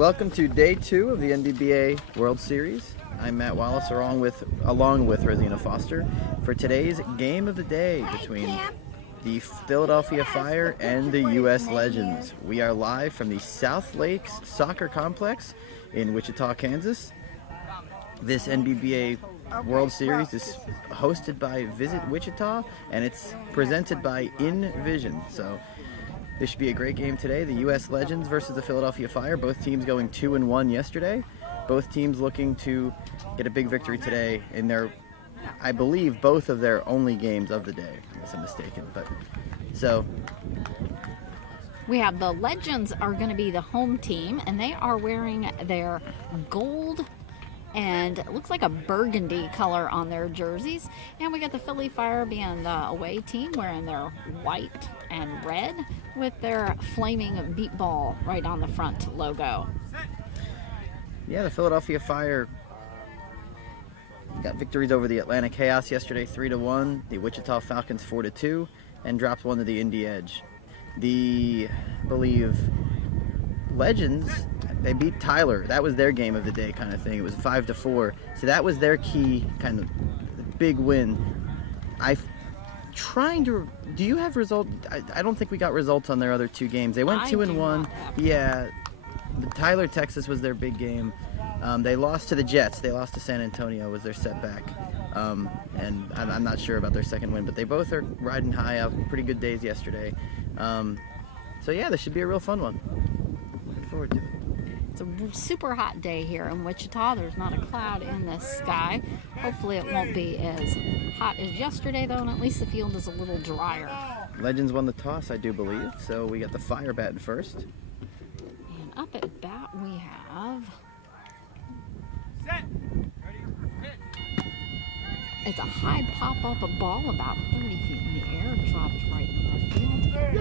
Welcome to day 2 of the NBBA World Series. I'm Matt Wallace along with Rosina Foster for today's game of the day between the Philadelphia Fire and the U.S. Legends. We are live from the South Lakes Soccer Complex in Wichita, Kansas. This NBBA World Series is hosted by Visit Wichita, and it's presented by InVision. So this should be a great game today. The U.S. Legends versus the Philadelphia Fire. Both teams going 2-1 yesterday. Both teams looking to get a big victory today in their, I believe, both of their only games of the day, unless I'm mistaken. But so we have the Legends are going to be the home team, and they are wearing their gold and it looks like a burgundy color on their jerseys. And we got the Philly Fire being the away team wearing their white and red with their flaming beat ball right on the front logo. Yeah, the Philadelphia Fire got victories over the Atlanta Chaos yesterday, 3-1, the Wichita Falcons 4-2, and dropped one to the Indy Edge. I believe Legends, they beat Tyler. That was their game of the day kind of thing. It was 5-4. So that was their key kind of big win. Do you have results? I don't think we got results on their other two games. They went 2-1. Yeah. Tyler, Texas was their big game. They lost to the Jets. They lost to San Antonio was their setback. And I'm not sure about their second win, but they both are riding high out. Pretty good days yesterday. So yeah, this should be a real fun one. Looking forward to it. It's a super hot day here in Wichita. There's not a cloud in the sky. Hopefully it won't be as hot as yesterday, though, and at least the field is a little drier. Legends won the toss, I do believe, so we got the Fire batting first. And up at bat we have... Set. Ready, hit. It's a high pop-up ball about 30 feet in the air. Dropped right in the field. He is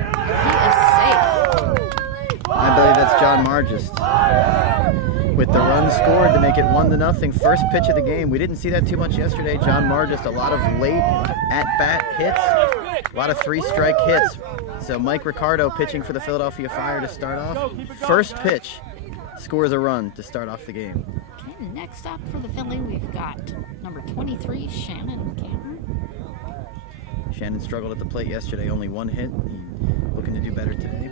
safe. I believe that's John Margist with the run scored to make it 1-0. First pitch of the game. We didn't see that too much yesterday. John Margist, a lot of late at-bat hits, a lot of three-strike hits. So Mike Ricardo pitching for the Philadelphia Fire to start off. First pitch scores a run to start off the game. Okay, next up for the Philly, we've got number 23, Shannon Canton. Shannon struggled at the plate yesterday, only one hit. He's looking to do better today.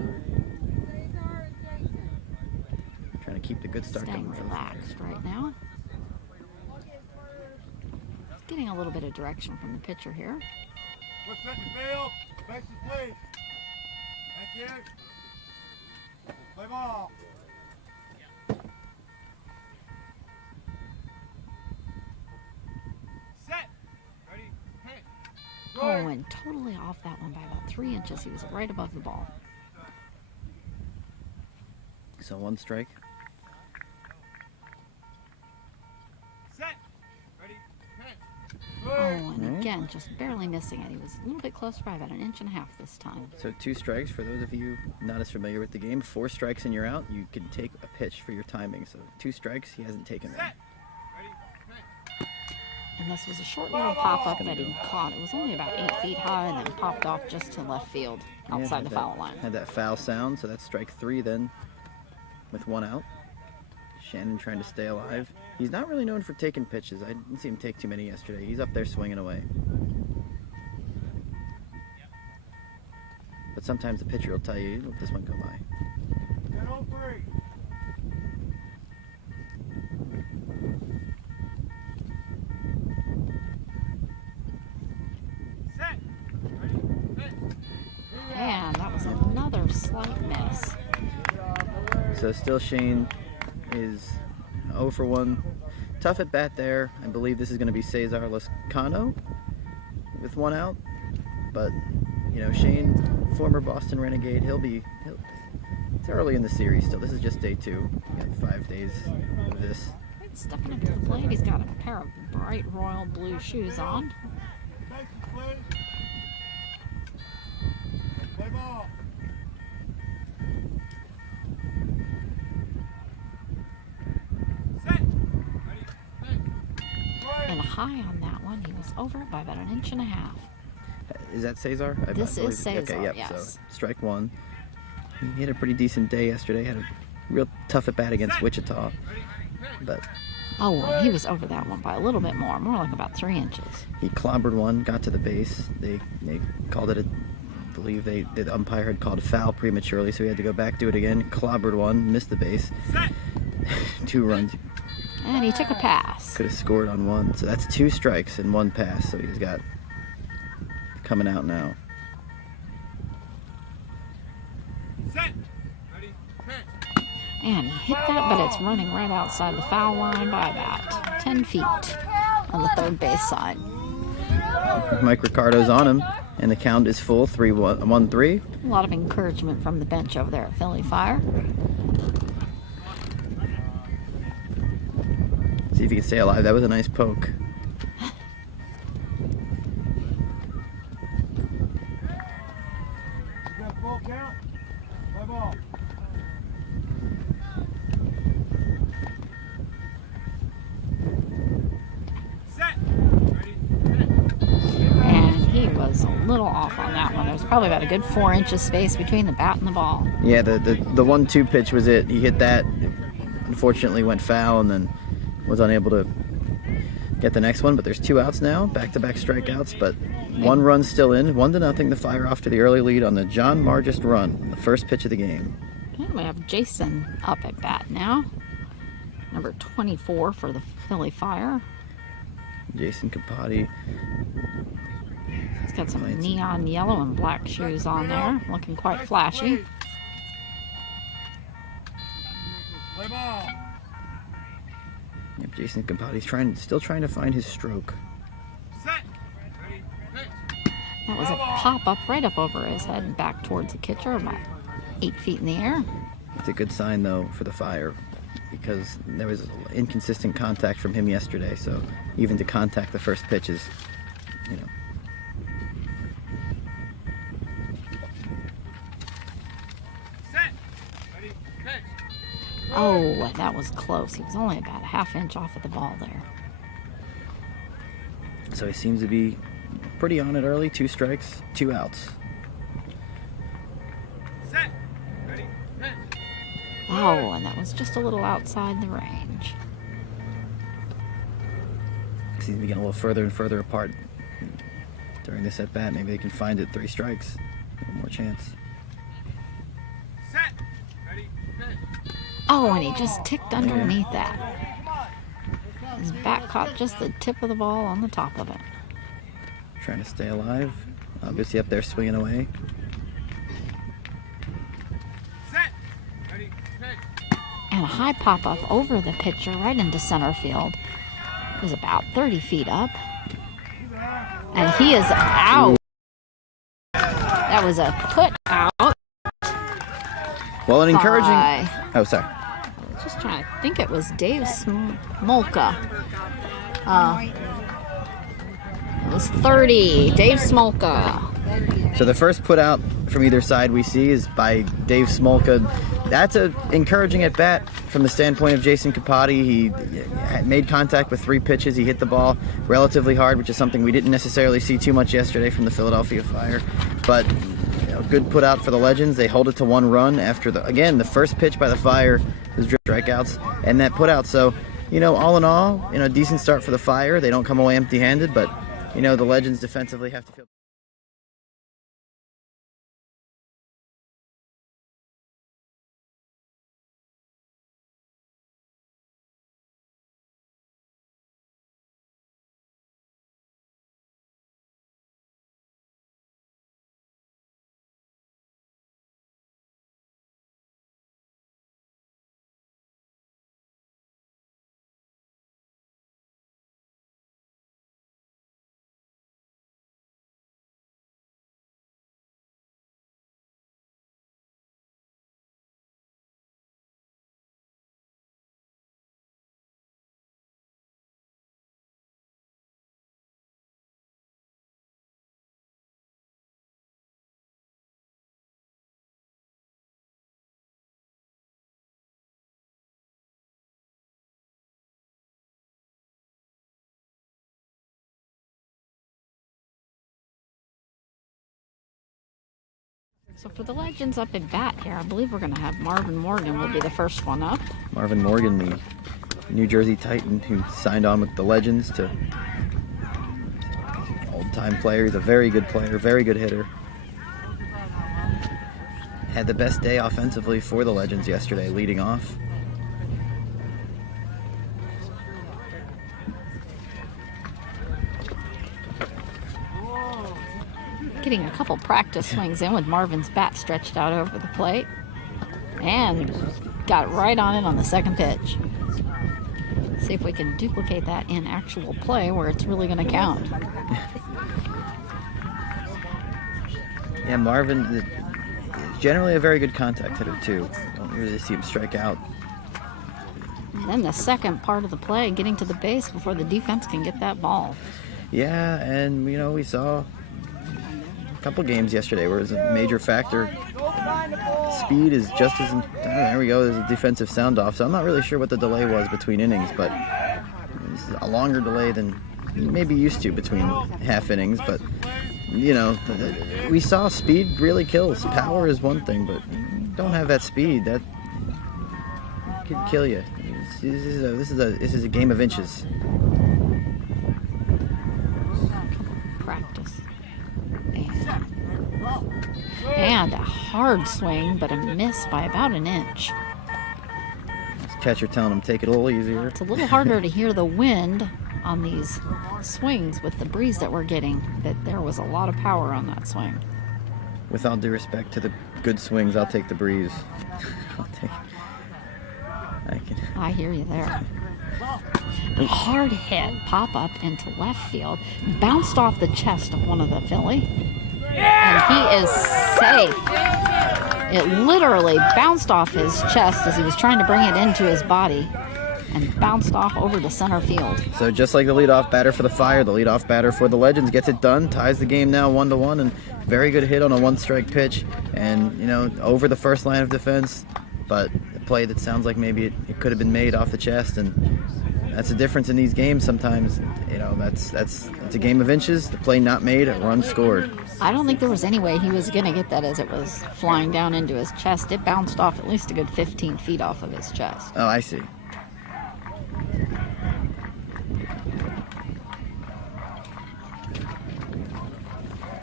Trying to keep the good start Staying coming. Relaxed right now. He's getting a little bit of direction from the pitcher here. What's set to field? Bases, please. Thank you. Play ball. Set. Ready, hit. Oh, and totally off that one by about 3 inches. He was right above the ball. So one strike. Set. Ready, hit. Oh, and again, just barely missing it. He was a little bit closer by about 1.5 inches this time. So 2 strikes for those of you not as familiar with the game. 4 strikes and you're out. You can take a pitch for your timing. So 2 strikes, he hasn't taken that. Ready, hit. And this was a short little pop-up that he caught. It was only about 8 feet high and then popped off just to left field outside the foul line. Had that foul sound, so that's strike 3 then with 1 out. Shannon trying to stay alive. He's not really known for taking pitches. I didn't see him take too many yesterday. He's up there swinging away. But sometimes the pitcher will tell you, let this one go by. 10-3. Set. Ready, hit. And that was another slight miss. So still Shane is 0 for 1. Tough at bat there. I believe this is going to be Cesar Lascano with 1 out. But, you know, Shane, former Boston Renegade, it's early in the series still. This is just day 2. We got 5 days of this. Stepping up to the plate, he's got a pair of bright royal blue shoes on. Bases, please. Play ball. Set. Ready, hit. And high on that one, he was over it by about 1.5 inches. Is that Cesar? This is believe. Cesar, Okay, yep. yes. So strike 1. He had a pretty decent day yesterday. Had a real tough tough at bat against Wichita, but Oh, he was over that one by a little bit more like about 3 inches. he clobbered one, got to the base. They called it I believe the umpire had called a foul prematurely, so he had to go back, do it again. Clobbered one, missed the base. 2 runs. And he took a pass. Could have scored on one. So that's 2 strikes and 1 pass. So he's got coming out now. Set. Ready. Pitch. And he hit that, but it's running right outside the foul line by about 10 feet on the third base side. Mike Ricardo's on him, and the count is full, 3-1-3. A lot of encouragement from the bench over there at Philly Fire. See if he can stay alive. That was a nice poke. You got full count. Play ball. Set. Ready. Pitch. And he was a little off on that one. There was probably about a good 4 inches space between the bat and the ball. Yeah, the 1-2 pitch was it. He hit that. Unfortunately, went foul, and then was unable to get the next one. But there's 2 outs now, back-to-back strikeouts. But 1 run still in, 1-0. The Fire off to the early lead on the John Margist run, the first pitch of the game. And we have Jason up at bat now. Number 24 for the Philly Fire. Jason Capote. He's got some neon yellow and black shoes on there, looking quite flashy. Play ball. Yep, Jason Capote's still trying to find his stroke. Set. Ready. Pitch. That was a pop-up right up over his head and back towards the catcher, about 8 feet in the air. It's a good sign, though, for the Fire, because there was inconsistent contact from him yesterday. So even to contact the first pitch is, you know. Set. Ready. Pitch. Oh, that was close. He was only about a half inch off of the ball there. So he seems to be pretty on it early. 2 strikes, 2 outs. Set. Ready. Pitch. Oh, and that was just a little outside the range. Seems to be getting a little further and further apart during this at bat. Maybe they can find it 3 strikes. One more chance. Set. Ready. Pitch. Oh, and he just ticked underneath that. His bat caught just the tip of the ball on the top of it. Trying to stay alive. Obviously up there swinging away. Set. Ready. Pitch. And a high pop-up over the pitcher right into center field. It was about 30 feet up. And he is out. That was a put out. Well, an encouraging. by- Oh, sorry. I was just trying to think it was Dave Smolka. It was 30. Dave Smolka. So the first put out from either side we see is by Dave Smolka. That's an encouraging at bat from the standpoint of Jason Capote. He made contact with 3 pitches. He hit the ball relatively hard, which is something we didn't necessarily see too much yesterday from the Philadelphia Fire. But good put out for the Legends. They hold it to 1 run after the first pitch by the Fire was strikeouts and that put out. So, all in all, decent start for the Fire. They don't come away empty-handed, but the Legends defensively have to feel So for the Legends up at bat here, I believe we're going to have Marvin Morgan will be the first one up. Marvin Morgan, the New Jersey Titan who signed on with the Legends to old-time player. He's a very good player, very good hitter. Had the best day offensively for the Legends yesterday, leading off. Getting a couple practice swings in with Marvin's bat stretched out over the plate. And got right on it on the second pitch. See if we can duplicate that in actual play where it's really going to count. Yeah, Marvin is generally a very good contact hitter too. Don't really see him strike out. Then the second part of the play, getting to the base before the defense can get that ball. Yeah, and we saw a couple games yesterday where it was a major factor. Speed is just as there we go. There's a defensive sound off. So I'm not really sure what the delay was between innings, but this is a longer delay than you may be used to between half innings. But we saw speed really kills. Power is one thing, but you don't have that speed, that could kill you. This is a game of inches. Practice. And a hard swing, but a miss by about an inch. Catcher telling him take it a little easier. It's a little harder to hear the wind on these swings with the breeze that we're getting, but there was a lot of power on that swing. With all due respect to the good swings, I'll take the breeze. I hear you there. Hard hit, pop up into left field, bounced off the chest of one of the Philly. And he is safe. It literally bounced off his chest as he was trying to bring it into his body and bounced off over to center field. So just like the leadoff batter for the Fire, the leadoff batter for the Legends gets it done, ties the game now 1-1, and very good hit on a one-strike pitch, and over the first line of defense, but a play that sounds like maybe it could have been made off the chest, and that's the difference in these games sometimes. It's a game of inches. The play not made, a run scored. I don't think there was any way he was going to get that as it was flying down into his chest. It bounced off at least a good 15 feet off of his chest. Oh, I see.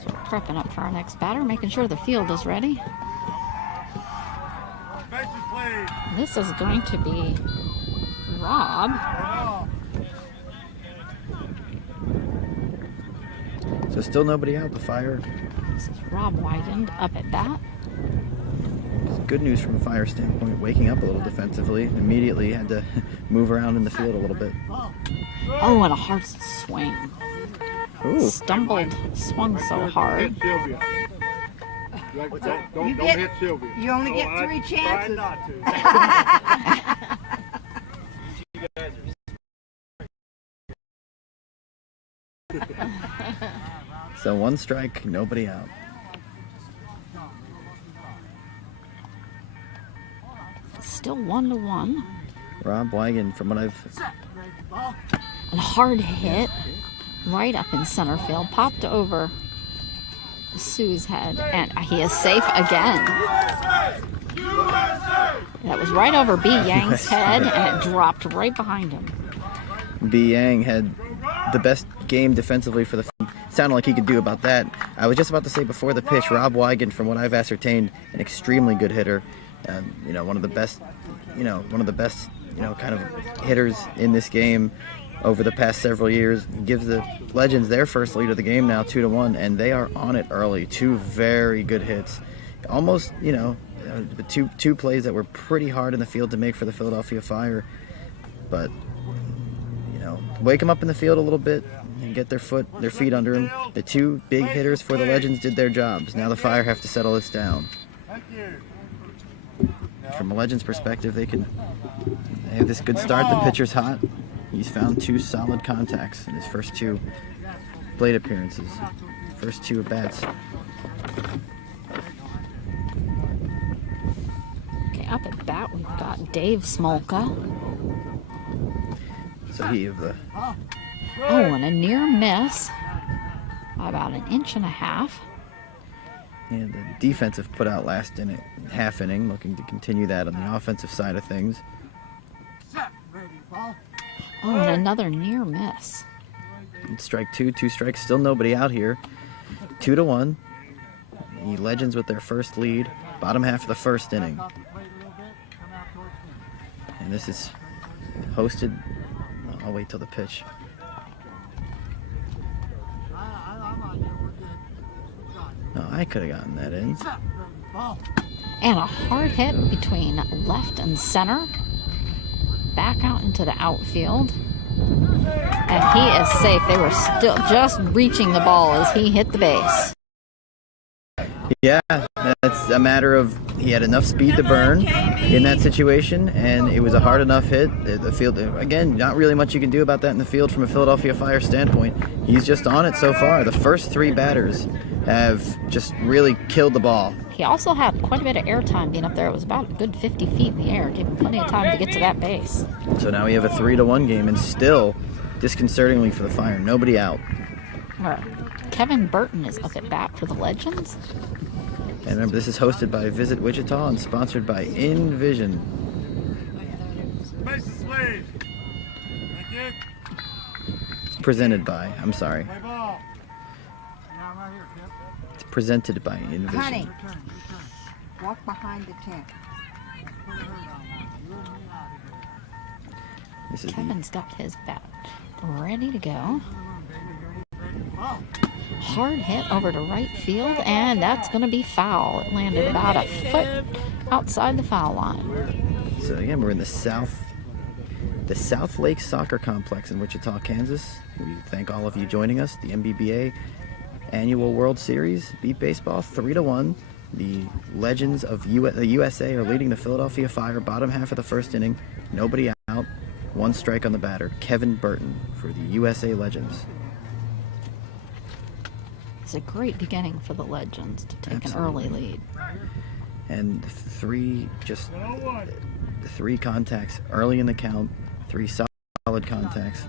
So we're prepping up for our next batter, making sure the field is ready. This is going to be Rob. So still nobody out. The Fire. This is Rob Weigand up at bat. It's good news from a Fire standpoint. Waking up a little defensively. Immediately had to move around in the field a little bit. Oh, and a hard swing. Ooh. Stumbled, swung so hard. Don't hit Sylvia. You only get 3 chances. Try not to. So one strike, nobody out. Still 1-1. Rob Weigand, from what I've... A hard hit right up in center field. Popped over Sue's head. And he is safe again. That was right over B. Yang's head, and it dropped right behind him. B. Yang had the best game defensively for the... Sounded like he could do about that. I was just about to say before the pitch, Rob Weigand, from what I've ascertained, an extremely good hitter. One of the best, kind of hitters in this game over the past several years. He gives the Legends their first lead of the game now, 2-1, and they are on it early. 2 very good hits. Almost, two plays that were pretty hard in the field to make for the Philadelphia Fire. But, wake them up in the field a little bit and get their feet under them. The 2 big hitters for the Legends did their jobs. Now the Fire have to settle this down. From a Legends perspective, they have this good start. The pitcher's hot. He's found 2 solid contacts in his first 2 plate appearances, first 2 at-bats. Okay, up at bat, we've got Dave Smolka. So he of the... Oh, and a near miss by about 1.5 inches. And the defensive put out last half inning, looking to continue that on the offensive side of things. Oh, and another near miss. And strike two strikes, still nobody out here. 2-1. The Legends with their first lead, bottom half of the first inning. And this is hosted. I'll wait till the pitch. No, I could have gotten that in. And a hard hit between left and center. Back out into the outfield. And he is safe. They were still just reaching the ball as he hit the base. Yeah, that's a matter of he had enough speed to burn in that situation, and it was a hard enough hit. The field, again, not really much you can do about that in the field from a Philadelphia Fire standpoint. He's just on it so far. The first three batters have just really killed the ball. He also had quite a bit of airtime being up there. It was about a good 50 feet in the air. Gave him plenty of time to get to that base. So now we have a 3-1 game, and still, disconcertingly for the Fire, nobody out. Kevin Burton is up at bat for the Legends. And remember, this is hosted by Visit Wichita and sponsored by InVision. Bases cleared. Thank you. It's presented by, I'm sorry. Play ball. Yeah, I'm right here, Kip. It's presented by InVision. Honey, walk behind the tent. This is Kevin's got his bat ready to go. Hard hit over to right field, and that's going to be foul. It landed about a foot outside the foul line. So again, we're in the South Lake Soccer Complex in Wichita, Kansas. We thank all of you joining us. The NBBA Annual World Series beat baseball 3-1. The Legends of the USA are leading the Philadelphia Fire, bottom half of the first inning. Nobody out. One strike on the batter, Kevin Burton for the USA Legends. It's a great beginning for the Legends to take Absolutely. an early lead. And three contacts early in the count, three solid contacts,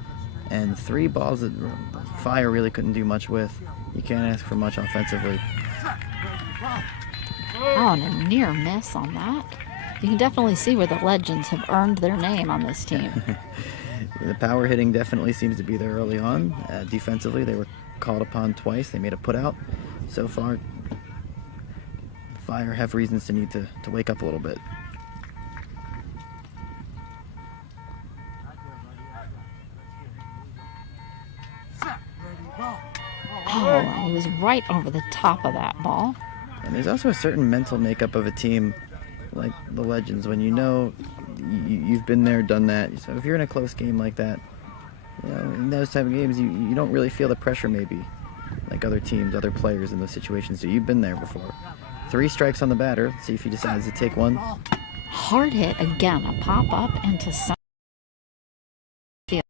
and three balls that Fire really couldn't do much with. You can't ask for much offensively. Oh, and a near miss on that. You can definitely see where the Legends have earned their name on this team. The power hitting definitely seems to be there early on. Defensively, they were called upon twice. They made a putout. So far, Fire have reasons to need to wake up a little bit. Oh, he was right over the top of that ball. And there's also a certain mental makeup of a team like the Legends when you know you've been there, done that. So if you're in a close game like that, you know, in those type of games, you don't really feel the pressure maybe like other teams, other players in those situations. So you've been there before. 3 strikes on the batter. Let's see if he decides to take one. Hard hit again, a pop up into center field.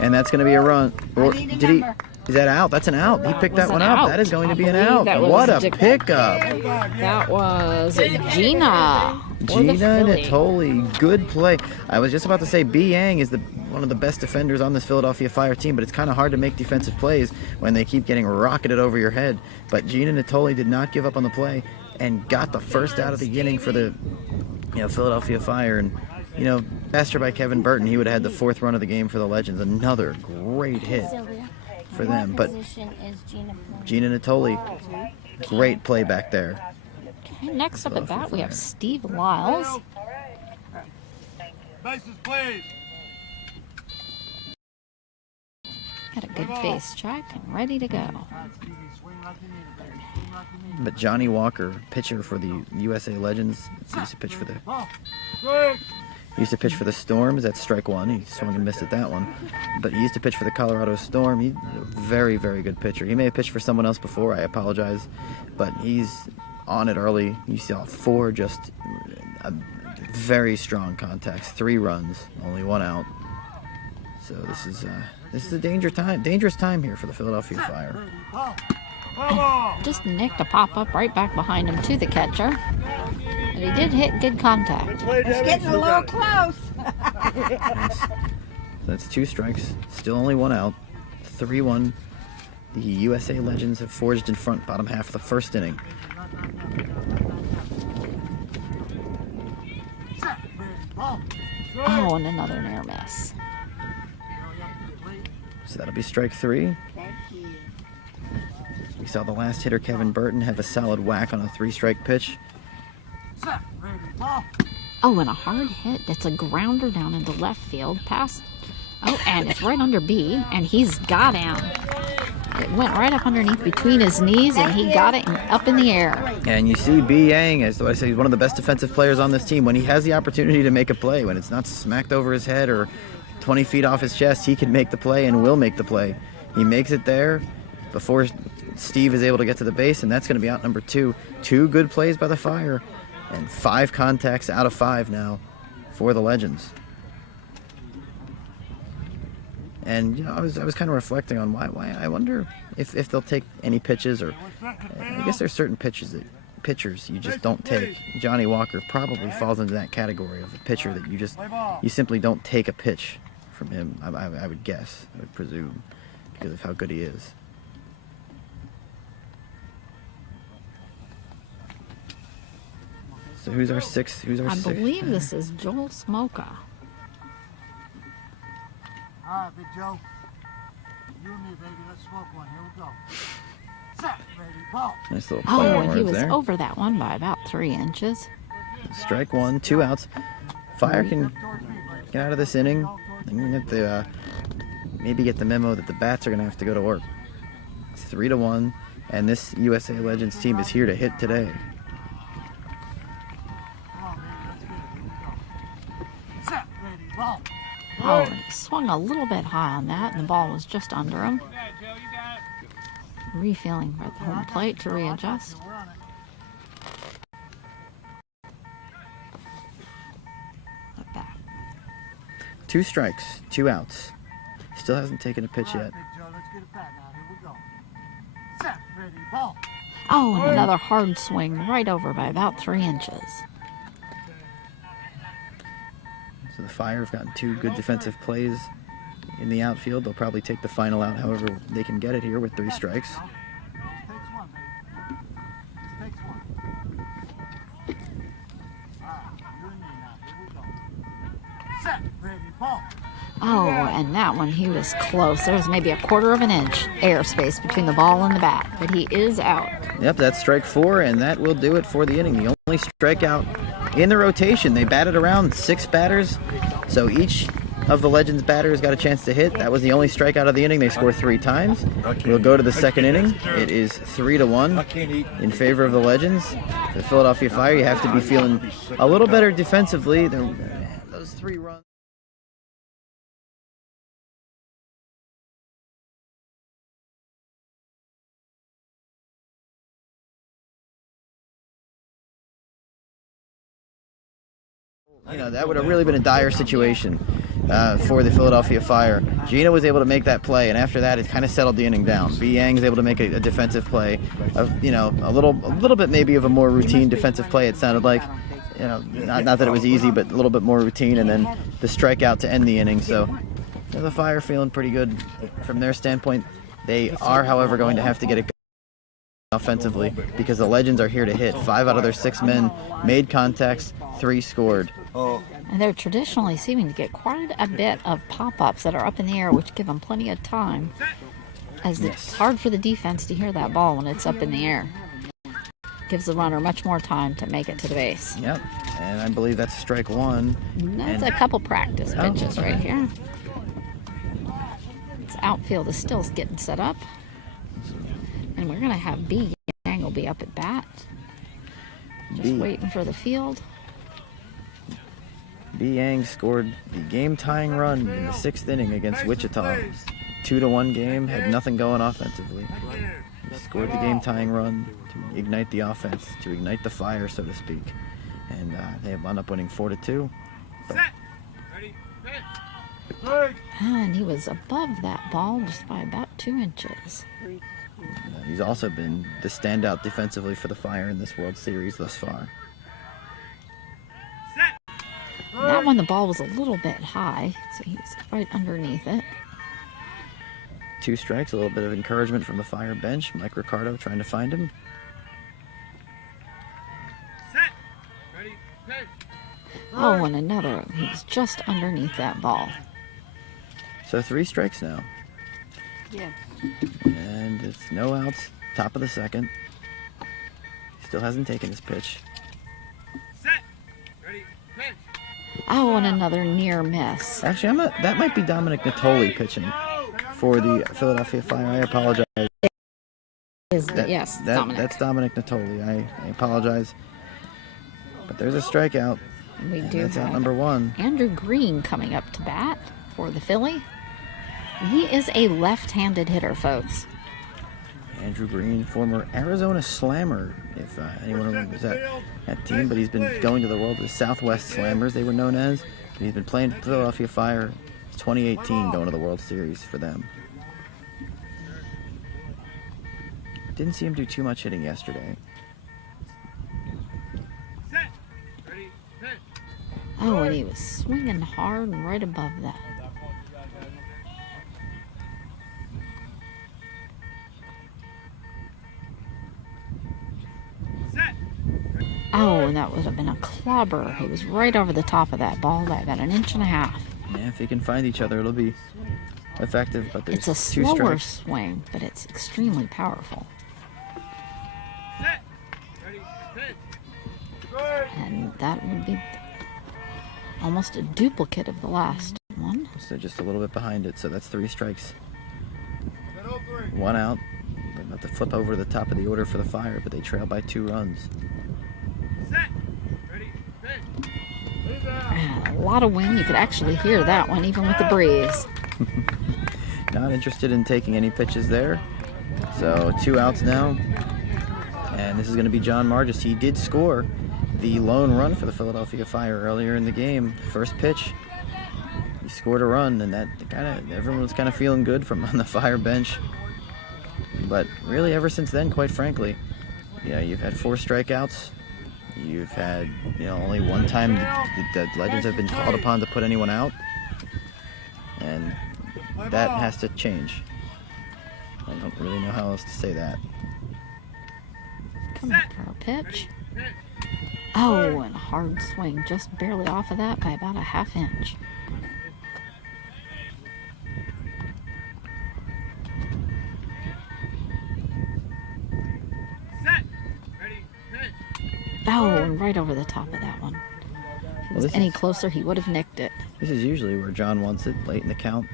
And that's going to be a run. Or need a did he? number. Is that out? That's an out. He picked that was one an up. out. That is going to I be an believe out. that was What a Dick- pickup. That was Gina. for the Gina Philly. Natoli, good play. I was just about to say B. Yang is one of the best defenders on this Philadelphia Fire team, but it's kind of hard to make defensive plays when they keep getting rocketed over your head. But Gina Natoli did not give up on the play and got the first out of the inning for the Philadelphia Fire. And faster by Kevin Burton, he would have had the 4th run of the game for the Legends. Another great hit for them. But Position is Gina. Gina Natoli, great play back there. Okay, next up at bat, we have Steve Lyles. Bases cleared. Got a good base check and ready to go. But Johnny Walker, pitcher for the USA Legends, used to pitch for the Storms. That's strike 1. He swung and missed at that one. But he used to pitch for the Colorado Storm. He's a very, very good pitcher. He may have pitched for someone else before. I apologize. But he's on it early. You saw 4 just very strong contacts. 3 runs, only 1 out. So this is a dangerous time here for the Philadelphia Fire. Just nicked a pop up right back behind him to the catcher. And he did hit good contact. It's getting a little close. That's 2 strikes. Still only 1 out. 3-1. The USA Legends have forged in front, bottom half of the first inning. Oh, and another near miss. So that'll be strike 3. Thank you. We saw the last hitter, Kevin Burton, have a solid whack on a 3-strike pitch. Oh, and a hard hit. It's a grounder down into left field. Past. Oh, and it's right under B, and he's got him. It went right up underneath between his knees, and he got it up in the air. And you see B. Yang, as I say, he's one of the best defensive players on this team. When he has the opportunity to make a play, when it's not smacked over his head or 20 feet off his chest, he can make the play and will make the play. He makes it there before Steve is able to get to the base, and that's going to be out number 2. 2 good plays by the Fire, and 5 contacts out of 5 now for the Legends. And you know, I was kind of reflecting on why I wonder if they'll take any pitches, or I guess there's certain pitchers you just don't take. Johnny Walker probably falls into that category of a pitcher that you simply don't take a pitch from him. I would guess, I would presume, because of how good he is. So who's our 6th? Who's our I 6th? believe this is Joel Smoka. All right, Big Joe. You and me, baby. Let's smoke one. Here we go. Set, ready, ball. Nice little Oh, play on and he words was there. over that one by about 3 inches. Strike 1, 2 outs. Fire can get out of this inning. And get the maybe get the memo that the bats are going to have to go to work. It's 3-1, and this USA Legends team is here to hit today. Come on, baby. Let's get it. Here we go. Set, ready, ball. Oh, and he swung a little bit high on that, and the ball was just under him. Refilling for the home plate to readjust. We're on it. Look back. 2 strikes, 2 outs. Still hasn't taken a pitch All yet. right, Big Joe. Let's get it back now. Here we go. Set, ready, ball. Oh, and another hard swing right over by about 3 inches. So the Fire have gotten 2 good defensive plays in the outfield. They'll probably take the final out however they can get it here with 3 strikes. Takes one, baby. Takes one. All right, you and me now. Here we go. Set, ready, ball. Oh, and that one, he was close. There was maybe a quarter of an inch airspace between the ball and the bat, but he is out. Yep, that's strike 4, and that will do it for the inning. The only strikeout in the rotation. They batted around 6 batters, so each of the Legends batters got a chance to hit. That was the only strikeout of the inning. They scored 3 times. We'll go to the second inning. It is 3-1 in favor of the Legends. For the Philadelphia Fire, you have to be feeling a little better defensively. Those 3 runs. You know, that would have really been a dire situation for the Philadelphia Fire. Gina was able to make that play, and after that, it kind of settled the inning down. B. Yang was able to make a defensive play, you know, a little bit maybe of a more routine defensive play. It sounded like, you know, not that it was easy, but a little bit more routine, and then the strikeout to end the inning. So, you know, the Fire feeling pretty good from their standpoint. They are, however, going to have to get it offensively because the Legends are here to hit. 5 out of their 6 men made contacts, 3 scored. And they're traditionally seeming to get quite a bit of pop-ups that are up in the air, which give them plenty of time, as it's hard for the defense to hear that ball when it's up in the air. Gives the runner much more time to make it to the base. Yep, and I believe that's strike 1. That's a couple practice pitches okay. right here. This outfield is still getting set up. And we're going to have B. Yang will be up at bat. Just waiting for the field. B. Yang scored the game-tying run in the 6th inning against Wichita. 2-1 game, had nothing going offensively. He scored the game-tying run to ignite the offense, to ignite the fire, so to speak. And they wound up winning 4-2. And he was above that ball just by about 2 inches. He's also been the standout defensively for the Fire in this World Series thus far. That That one, the ball was a little bit high, so he was right underneath it. 2 strikes, a little bit of encouragement from the Fire bench. Mike Ricardo trying to find him. Set. Ready. Pitch. Oh, and another. He was just underneath that ball. So 3 strikes now. Yes. And it's no outs. Top of the second. Still hasn't taken his pitch. Set. Ready. Pitch. Oh, and another near miss. Actually, that might be Dominic Natoli pitching for the Philadelphia Fire. I apologize. Yes, Dominic. That's Dominic Natoli. I apologize. But there's a strikeout. We And do that's out have number 1. Andrew Green coming up to bat for the Philly. He is a left-handed hitter, folks. Andrew Green, former Arizona Slammer, if anyone remembers that team, but he's been going to the world of the Southwest Slammers, they were known as. And he's been playing for Philadelphia Fire 2018, going to the World Series for them. Didn't see him do too much hitting yesterday. Set. Ready. Pitch. Oh, and he was swinging hard right above that. Set. Oh, and that would have been a clobber. He was right over the top of that ball by about 1.5 inches. Yeah, if they can find each other, it'll be effective, but there's It's a 2 slower strikes. swing, but it's extremely powerful. Set. Ready. Pitch. Good. And that would be almost a duplicate of the last one. So just a little bit behind it, so that's 3 strikes. Set. 0-3. 1 out. They're about to flip over to the top of the order for the Fire, but they trail by 2 runs. Set. Ready. Pitch. Lead out. And a lot of wind. You could actually hear that one even with the breeze. Not interested in taking any pitches there. So 2 outs now. And this is going to be John Margis. He did score the lone run for the Philadelphia Fire earlier in the game. First pitch, he scored a run, and that everyone was kind of feeling good from on the Fire bench. But really, ever since then, quite frankly, you've had 4 strikeouts. You've had only one time the Legends have been called upon to put anyone out, and that has to change. I don't really know how else to say that. Coming up for a pitch. Oh, and a hard swing, just barely off of that by about a 1/2 inch. Set. Ready. Pitch. Oh, and right over the top of that one. If he was this any is- closer, he would have nicked it. This is usually where John wants it, late in the count.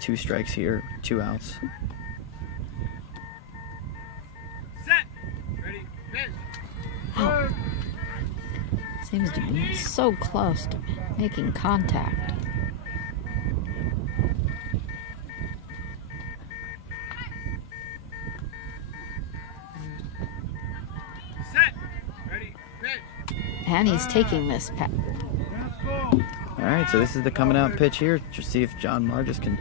2 strikes here, 2 outs. Set. Ready. Pitch. Oh, seems to be so close to making contact. Set. Ready. Pitch. And he's taking this pat. All right, so this is the coming out pitch here. Just see if John Margis can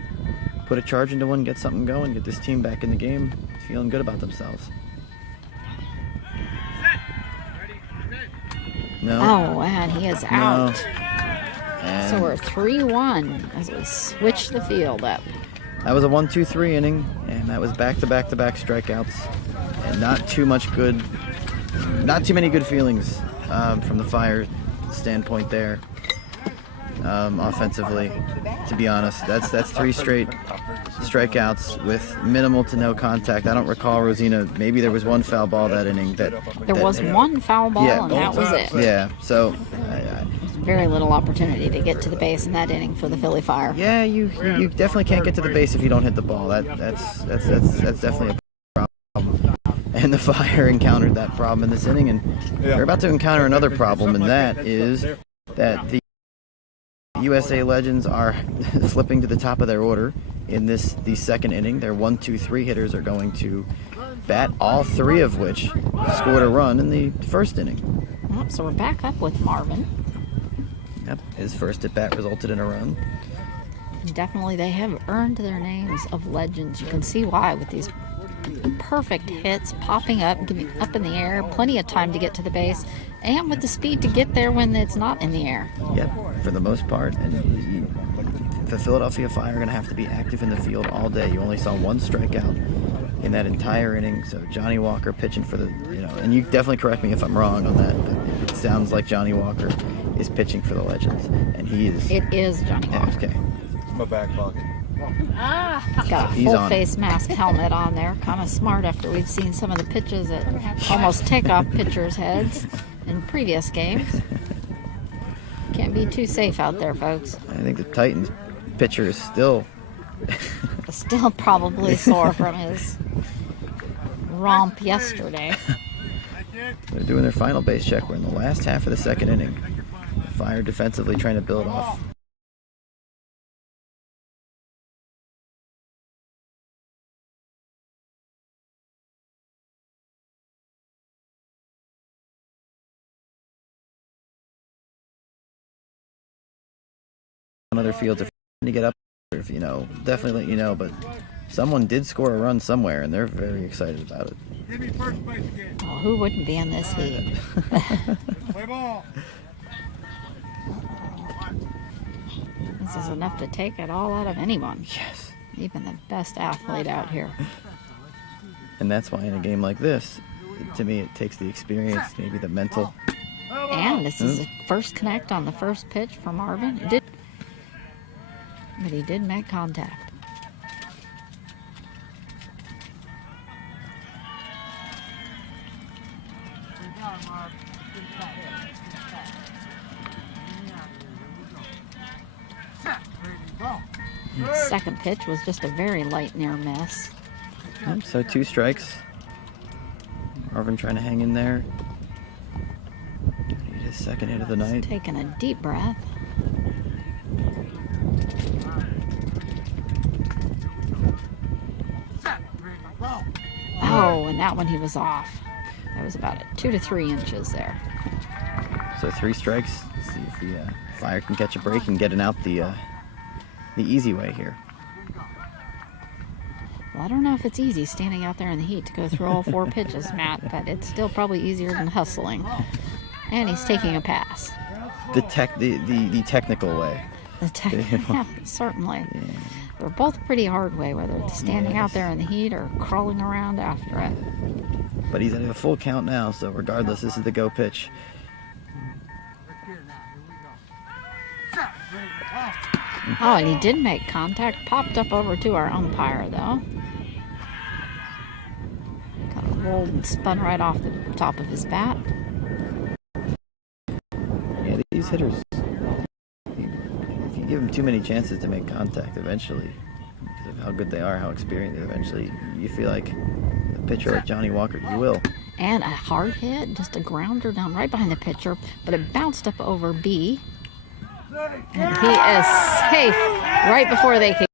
put a charge into one, get something going, get this team back in the game, feeling good about themselves. Set. Ready. Pitch. No. Oh, and he is out. And So we're 3-1 as we switch the field up. that was a 1-2-3 inning, and that was back-to-back-to-back strikeouts, and not too many good feelings from the Fire standpoint there. Offensively, to be honest, that's 3 straight strikeouts with minimal to no contact. I don't recall, Rosina, maybe there was 1 foul ball that inning. There was 1 foul ball, Yeah. and that was it. Yeah, so Very little opportunity to get to the base in that inning for the Philly Fire. yeah, you definitely can't get to the base if you don't hit the ball. That's definitely a problem. And the Fire encountered that problem in this inning, and they're about to encounter another problem, and that is that the USA Legends are flipping to the top of their order in the second inning. Their 1-2-3 hitters are going to bat, all 3 of which scored a run in the first inning. Yep, so we're back up with Marvin. Yep, his first at bat resulted in a run. Definitely, they have earned their names of legends. You can see why with these perfect hits, popping up, getting up in the air, plenty of time to get to the base, and with the speed to get there when it's not in the air. Yep, for the most part. And the Philadelphia Fire are going to have to be active in the field all day. You only saw one strikeout in that entire inning. So Johnny Walker pitching for the, and you definitely correct me if I'm wrong on that, but it sounds like Johnny Walker is pitching for the Legends. And he is. It is Johnny Walker. Okay. My back pocket. Got a He's full on. face mask helmet on there. Kind of smart after we've seen some of the pitches that almost take off pitchers' heads in previous games. Can't be too safe out there, folks. I think the Titans pitcher is still Still probably sore from his romp yesterday. they're doing their final base check. We're in the last half of the second inning. Fire defensively trying to build off. On other fields, if you get up, if definitely let you know. But someone did score a run somewhere, and they're very excited about it. Give me first base again. Oh, who wouldn't be in this heat? Play ball. This is enough to take it all out of anyone, Yes. even the best athlete out here. And that's why in a game like this, to me, it takes the experience, maybe the mental. And this is the first connect on the first pitch for Marvin. But he did make contact. Good job, Marv. Good catch. Good catch. Get me out of here. Here we go. Set. Ready, go. Second pitch was just a very light near miss. Yep, so 2 strikes. Marvin trying to hang in there. Need his second hit of the night. Taking a deep breath. Set. Ready, go. Oh, and that one he was off. That was about 2 to 3 inches there. So 3 strikes. See if the Fire can catch a break and get it out the easy way here. Well, I don't know if it's easy standing out there in the heat to go through all 4 pitches, Matt, but it's still probably easier than hustling. And he's taking a pass. The technical way. Yeah, certainly. Yeah. They're both pretty hard way, whether it's standing out there in the heat or crawling around after it. But he's at a full count now, so regardless, this is the go pitch. Let's get it now. Here we go. Set. Ready, go. Oh, and he did make contact. Popped up over to our umpire, though. Kind of rolled and spun right off the top of his bat. Yeah, these hitters, if you give them too many chances to make contact, eventually, because of how good they are, how experienced, eventually you feel like a pitcher like Johnny Walker, you will. And a hard hit, just a grounder down right behind the pitcher, but it bounced up over B. And he is safe right before they could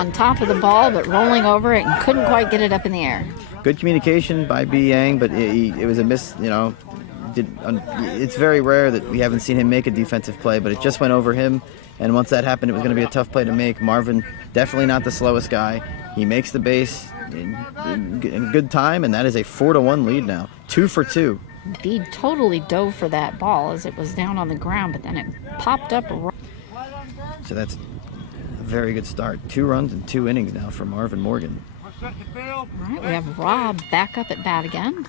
on top of the ball, but rolling over it and couldn't quite get it up in the air. Good communication by B. Yang, but it was a miss, it's very rare that we haven't seen him make a defensive play, but it just went over him. And once that happened, it was going to be a tough play to make. Marvin, definitely not the slowest guy. He makes the base in good time, and that is a 4-1 lead now. 2 for 2. B totally dove for that ball as it was down on the ground, but then it popped up. So that's a very good start. 2 runs in 2 innings now for Marvin Morgan. Let's set the field. All right, we have Rob back up at bat again.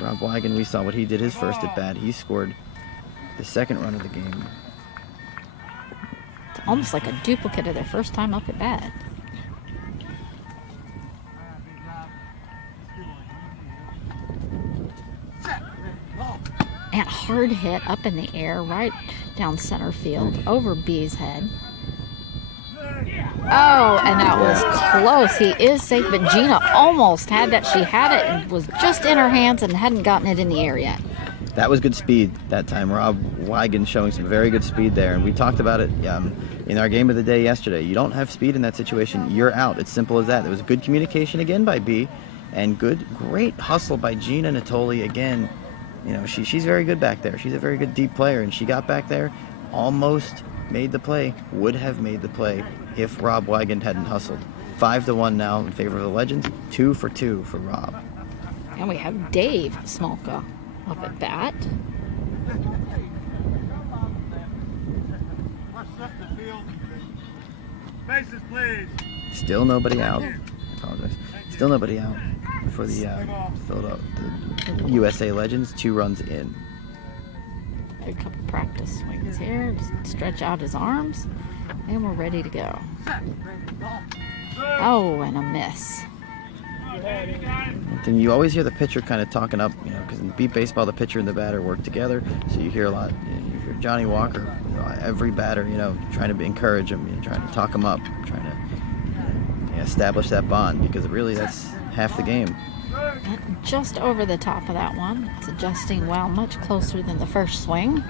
Rob Wigan, we saw what he did his first at bat. He scored the second run of the game. It's almost like a duplicate of their first time up at bat. And hard hit up in the air, right down center field, over B's head. Oh, and that was close. He is safe, but Gina almost had that. She had it and was just in her hands and hadn't gotten it in the air yet. That was good speed that time. Rob Wigan showing some very good speed there. And we talked about it in our game of the day yesterday. You don't have speed in that situation, you're out. It's simple as that. There was good communication again by B, and great hustle by Gina Natoli again. She's very good back there. She's a very good deep player, and she got back there, almost made the play, would have made the play if Rob Wigan hadn't hustled. 5-1 now in favor of the Legends. 2 for 2 for Rob. And we have Dave Smolka up at bat. Let's set the field. Bases, please. Still nobody out. I apologize. Still nobody out for the USA Legends. 2 runs in. A couple practice swings here. Just stretch out his arms. And we're ready to go. Oh, and a miss. And you always hear the pitcher kind of talking up, because in beat baseball, the pitcher and the batter work together. So you hear a lot. You hear Johnny Walker, every batter, trying to encourage him, trying to talk him up, trying to establish that bond, because really that's half the game. Just over the top of that one. It's adjusting well, much closer than the first swing.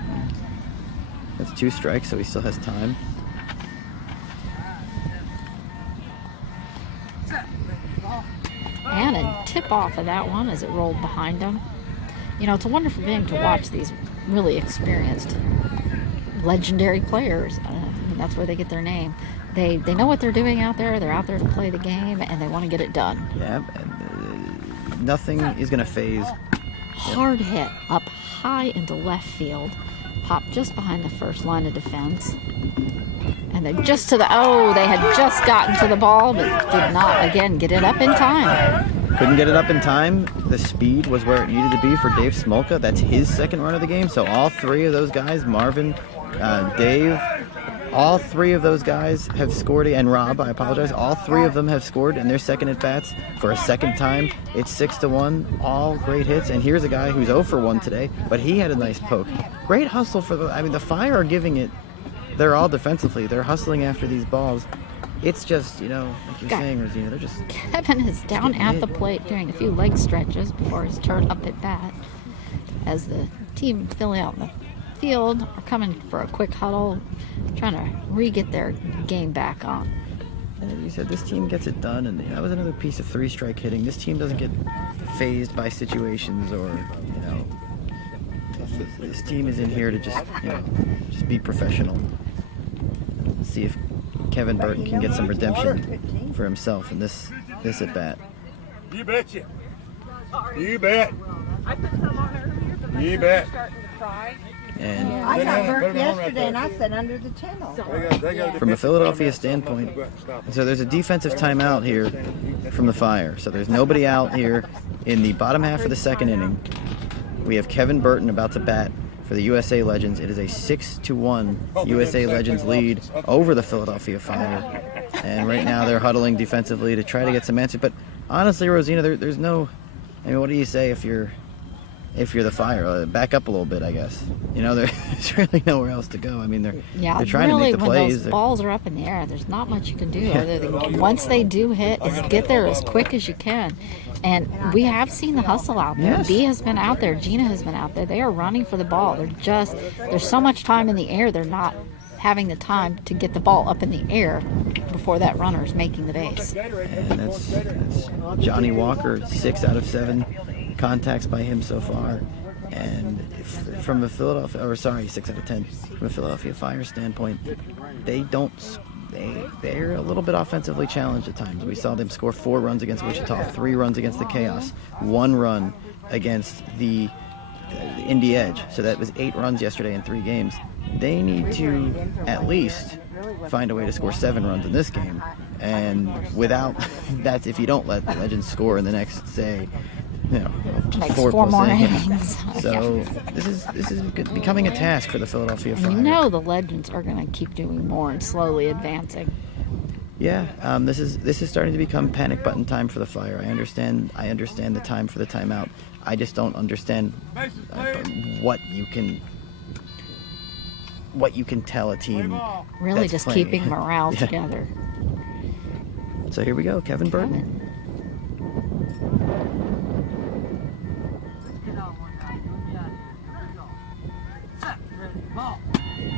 That's 2 strikes, so he still has time. And a tip off of that one as it rolled behind him. It's a wonderful game to watch these really experienced, legendary players. That's where they get their name. They know what they're doing out there. They're out there to play the game, and they want to get it done. Yeah, and nothing is going to phase. Hard hit up high into left field. Popped just behind the first line of defense. And they're just to the, they had just gotten to the ball, but did not, again, get it up in time. Couldn't get it up in time. The speed was where it needed to be for Dave Smolka. That's his second run of the game. So all 3 of those guys, Marvin, Dave, all 3 of those guys have scored, and Rob, I apologize, all 3 of them have scored in their second at-bats for a second time. It's 6-1, all great hits, and here's a guy who's 0 for 1 today, but he had a nice poke. Great hustle for the Fire are giving it. They're all defensively. They're hustling after these balls. It's just, like you're saying, Rosina, they're just... Kevin is down at the plate doing a few leg stretches before his turn up at bat, as the team filling out in the field are coming for a quick huddle, trying to re-get their game back on. And you said this team gets it done, and that was another piece of 3-strike hitting. This team doesn't get phased by situations or, this team is in here to just be professional. Let's see if Kevin Burton can get some redemption for himself in this at bat. You betcha. You bet. I put some on earlier, but my You girls bet. are starting to cry. And I got Put burnt it on right yesterday there. and I sat under the channel. They got from a Philadelphia standpoint, so there's a defensive timeout here from the Fire. So there's nobody out here in the bottom half of the second inning. We have Kevin Burton about to bat for the USA Legends. It is a 6-1 USA Legends lead over the Philadelphia Fire. And right now they're huddling defensively to try to get some answers. But honestly, Rosina, there's no... what do you say if you're the Fire? Back up a little bit, I guess. There's really nowhere else to go. They're trying really, to make the when plays. those balls are up in the air, there's not much you can do other than once they do hit, is get there as quick as you can. And we have seen the hustle out there. Yes. Bea has been out there. Gina has been out there. They are running for the ball. There's so much time in the air, they're not having the time to get the ball up in the air before that runner is making the base. And that's Johnny Walker, 6 out of 7 contacts by him so far. And from a 6 out of 10. From a Philadelphia Fire standpoint, they're a little bit offensively challenged at times. We saw them score 4 runs against Wichita, 3 runs against the Chaos, 1 run against the Indy Edge. So that was 8 runs yesterday in 3 games. They need to at least find a way to score 7 runs in this game. And without that's if you don't let the Legends score in the next, say, Like 4 4 more innings. innings. So this is becoming a task for the Philadelphia Fire. The Legends are going to keep doing more and slowly advancing. Yeah, this is starting to become panic button time for the Fire. I understand the time for the timeout. I just don't understand what you can tell a team. Really that's just playing. keeping morale Yeah. together. So here we go, Kevin Burton.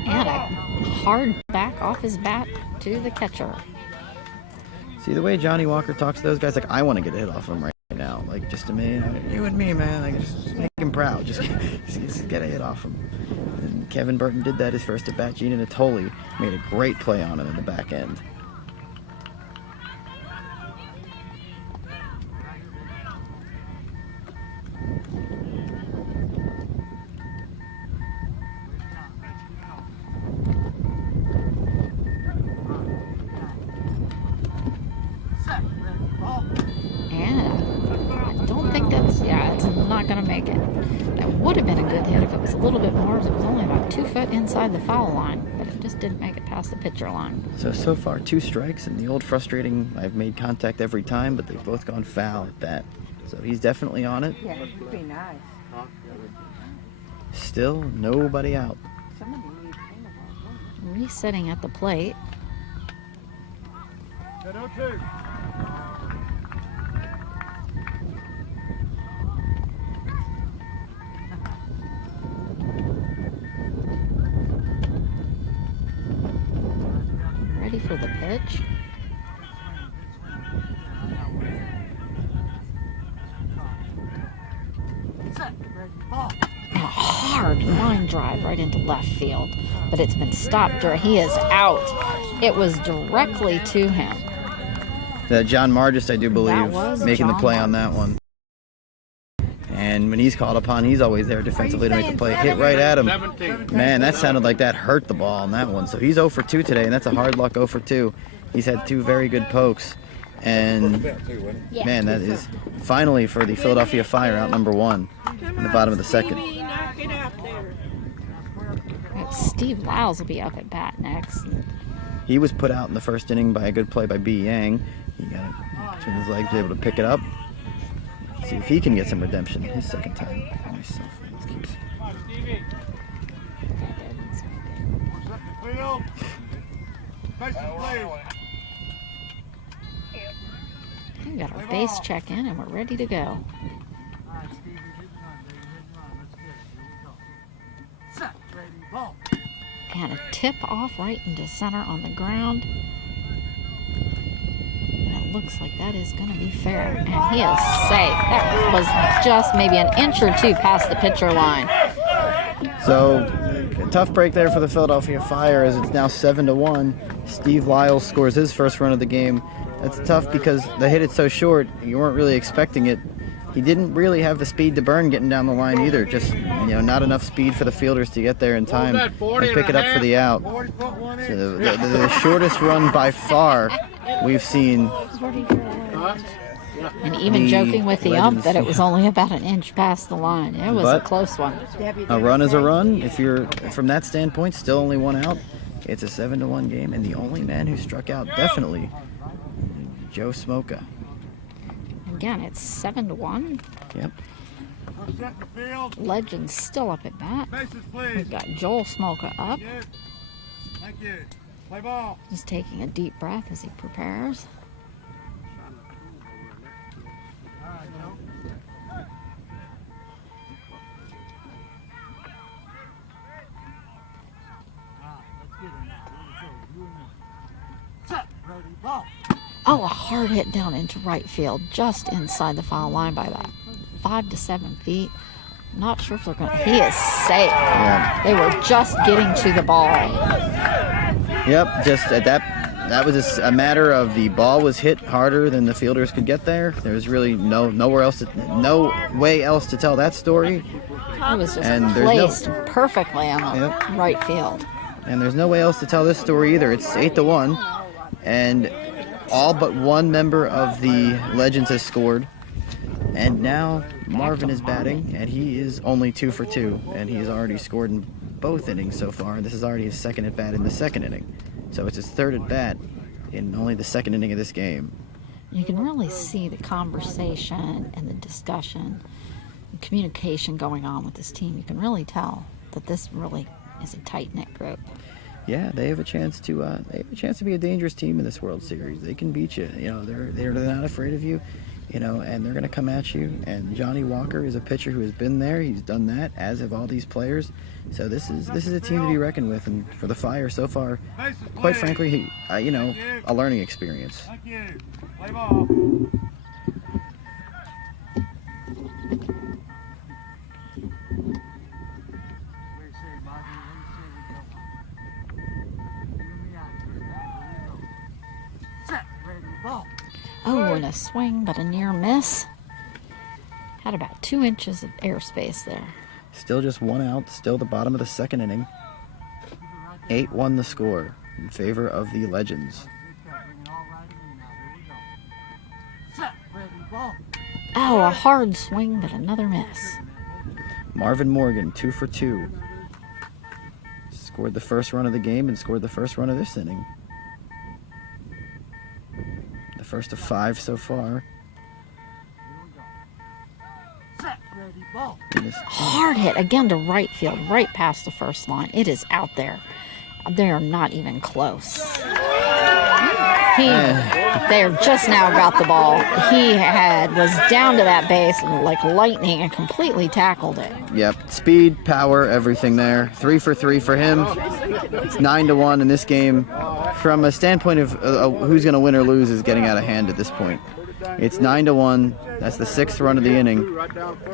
And a hard back off his bat to the catcher. See the way Johnny Walker talks to those guys, like I want to get a hit off him right now, like just to me, you and me, man, like just make him proud, just get a hit off him. And Kevin Burton did that his first at bat. Gina Natoli made a great play on him in the back end. little bit more. It was only about 2 foot inside the foul line, but it just didn't make it past the pitcher line. So far, 2 strikes, and the old frustrating, I've made contact every time, but they've both gone foul at bat. So he's definitely on it. Yeah, it'd be nice. Still nobody out. Somebody needs paintball. Resetting at the plate. Good 0-2. Ready for the pitch. Set, ready, ball. A hard line drive right into left field, but it's been stopped. He is out. It was directly to him. John Margis, I do believe, was making the John play on that one. And when he's called upon, he's always there defensively to make the play. Hit right at him. 17. Man, that sounded like that hurt the ball on that one. So he's 0 for 2 today, and that's a hard luck 0 for 2. He's had 2 very good pokes. And, man, that is finally for the Philadelphia Fire out number 1 in the bottom of the second. Knock it out there. Steve Lyles will be up at bat next. He was put out in the first inning by a good play by B. Yang. He got it between his legs, able to pick it up. See if he can get some redemption his second time. Myself. Field. Bases, please. We got our base check in and we're ready to go. All right, Stevie, hit and run, baby. Hit and run. Let's get it. Here we go. Set, ready, ball. And a tip off right into center on the ground. And it looks like that is going to be fair. And he is safe. That was just maybe an inch or 2 past the pitcher line. So, a tough break there for the Philadelphia Fire as it's now 7-1. Steve Lyles scores his first run of the game. That's tough because the hit is so short, you weren't really expecting it. He didn't really have the speed to burn getting down the line either. Just, not enough speed for the fielders to get there in time and pick it up for the out. 40 foot 1 inch. So the shortest run by far we've seen. And even The joking with the ump Legends, that it was only about an inch past the line. It was a But- close one. A run is a run. If you're, from that standpoint, still only 1 out. It's a 7-1 game, and the only man who struck out definitely, Joe Smoka. Again, it's 7-1. Yep. We're set in the field. Legends still up at bat. Bases, please. We've got Joel Smoka up. Yeah. Thank you. Play ball. Just taking a deep breath as he prepares. All right, Joe. All right, let's get it now. Here we go. You and me. Set, ready, ball. Oh, a hard hit down into right field, just inside the foul line by about 5 to 7 feet. Not sure if they're going to. He is safe. Yeah. They were just getting to the ball. Yep. Just at that was just a matter of the ball was hit harder than the fielders could get there. There was really no way else to tell that story. It was just And there's no- placed perfectly on the Yep. right field. And there's no way else to tell this story either. It's 8-1, and all but one member of the Legends has scored. And now Marvin is batting, and he is only 2 for 2, and he has already scored in both innings so far. And this is already his second at bat in the second inning, so it's his third at bat in only the second inning of this game. You can really see the conversation and the discussion, the communication going on with this team. You can really tell that this really is a tight-knit group. Yeah, they have a chance to be a dangerous team in this World Series. They can beat you. They're not afraid of you. And they're going to come at you. And Johnny Walker is a pitcher who has been there. He's done that, as have all these players. So this is a team to be reckoned with. And for the Fire so far, Bases, quite please. frankly, a learning experience. Thank you. Play ball. What do you say, Marvin? What do you say we go? You and me out here now. Here we go. Set, ready, ball. Oh, and a swing, but a near miss. Had about 2 inches of airspace there. Still just 1 out. Still the bottom of the second inning. 8-1 the score in favor of the Legends. Bring it all right to me now. Here we go. Set, ready, ball. Oh, a hard swing, but another miss. Marvin Morgan, 2 for 2. Scored the first run of the game and scored the first run of this inning. The first of 5 so far. Set, ready, ball. in this- Hard hit again to right field, right past the first line. It is out there. They are not even close. They just now got the ball. He was down to that base like lightning and completely tackled it. Yep, speed, power, everything there. 3 for 3 for him. It's 9-1 in this game. From a standpoint of who's going to win or lose is getting out of hand at this point. It's 9-1. That's the 6th run of the inning.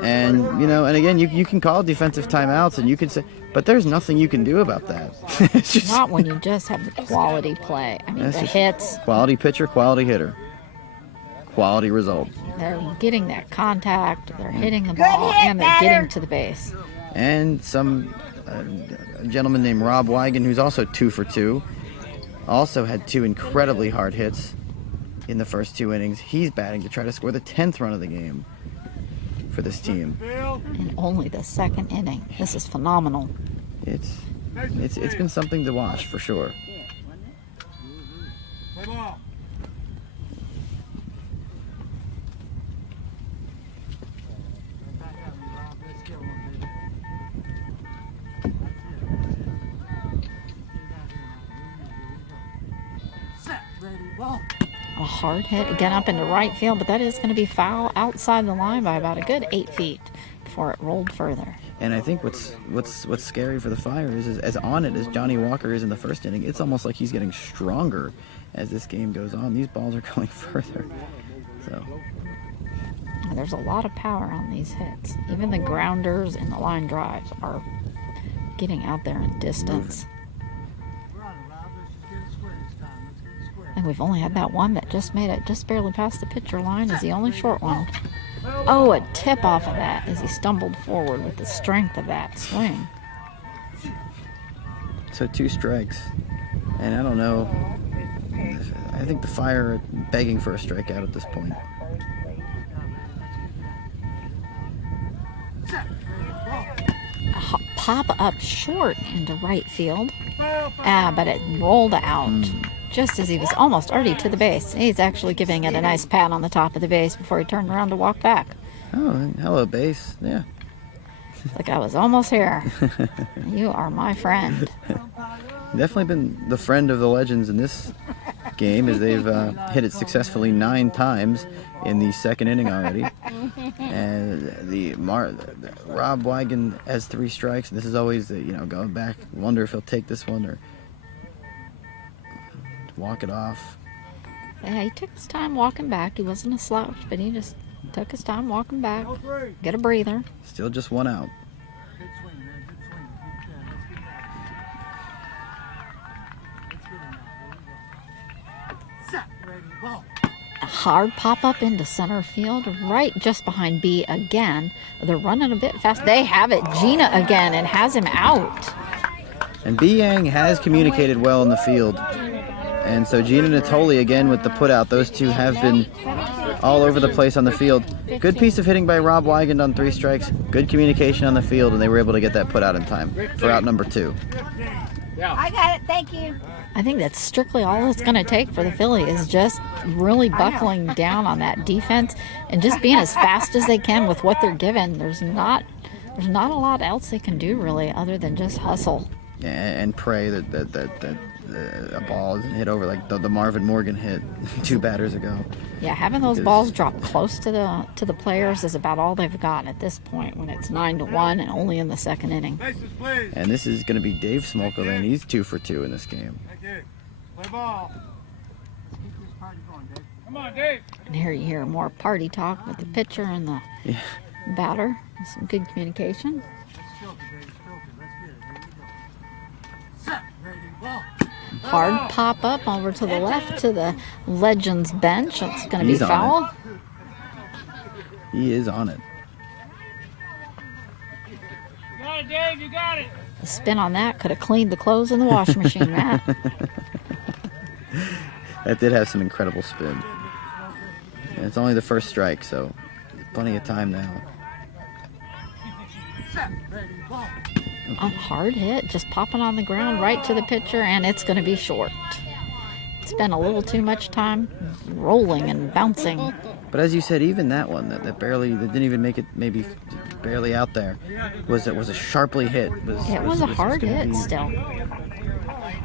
And, and again, you can call defensive timeouts and you can say, but there's nothing you can do about that. It's just Not when you just have the quality play. I mean, That's the just- hits, quality pitcher, quality hitter. Quality result. they're getting that contact, they're hitting the ball, and they're getting to the base. And some a gentleman named Rob Wigan, who's also 2 for 2, also had 2 incredibly hard hits in the first 2 innings. He's batting to try to score the 10th run of the game for this team. In only the 2nd inning. This is phenomenal. It's been something to watch for sure. Play ball. Back at me, Rob. Let's get one, baby. Set, ready, ball. A hard hit again up into right field, but that is going to be foul outside the line by about a good 8 feet before it rolled further. And I think what's scary for the Fire is as on it as Johnny Walker is in the first inning, it's almost like he's getting stronger as this game goes on. These balls are going further. So There's a lot of power on these hits. Even the grounders and the line drives are getting out there in distance. We're on it, Rob. Let's just get it square this time. Let's get it square. And we've only had that one that just made it just barely past the pitcher line is the only short one. Oh, a tip off of that as he stumbled forward with the strength of that swing. So 2 strikes. And I don't know. I think the Fire are begging for a strikeout at this point. Set, ready, ball. A pop up short into right field. But it rolled out just as he was almost already to the base. He's actually giving it a nice pat on the top of the base before he turned around to walk back. Oh, hello, base. Yeah. It's like, I was almost here. You are my friend. Definitely been the friend of the Legends in this game as they've hit it successfully 9 times in the 2nd inning already. And Rob Wigan has 3 strikes. This is always going back. Wonder if he'll take this one or walk it off. Yeah, he took his time walking back. He wasn't a slouch, but he just took his time walking back. Get a breather. Still just 1 out. Good swing, man. Good swing. Keep that. Let's get that. Let's get it now. Here we go. Set, ready, ball. A hard pop up into center field, right just behind B again. They're running a bit fast. They have it. Gina again and has him out. And B. Yang has communicated well in the field. And so Gina Natoli again with the putout. Those two have been all over the place on the field. Good piece of hitting by Rob Wigand on 3 strikes. Good communication on the field, and they were able to get that put out in time for out number 2. I got it. Thank you. I think that's strictly all it's going to take for the Philly is just really buckling down on that defense and just being as fast as they can with what they're given. There's not a lot else they can do really other than just hustle. And pray that a ball isn't hit over like the Marvin Morgan hit 2 batters ago. Yeah, having those balls drop close to the players is about all they've got at this point when it's 9-1 and only in the 2nd inning. Bases, please. And this is going to be Dave Smolka then. He's 2 for 2 in this game. Thank you. Play ball. Keep this party going, Dave. Come on, Dave. And here you hear more party talk with the pitcher and the Yeah. batter. Some good communication. Let's stroke it, baby. Stroke it. Let's get it. Here we go. Set, ready, ball. Hard pop up over to the left to the Legends bench. It's going to be He's on foul. He is on it. You got it, Dave. You got it. The spin on that could have cleaned the clothes in the washing machine, Matt. That did have some incredible spin. And it's only the first strike, so plenty of time now. Set, ready, ball. A hard hit, just popping on the ground right to the pitcher, and it's going to be short. Spent a little too much time rolling and bouncing. But as you said, even that one that didn't even make it, maybe barely out there, was a sharply hit. It was a hard gonna hit be- still.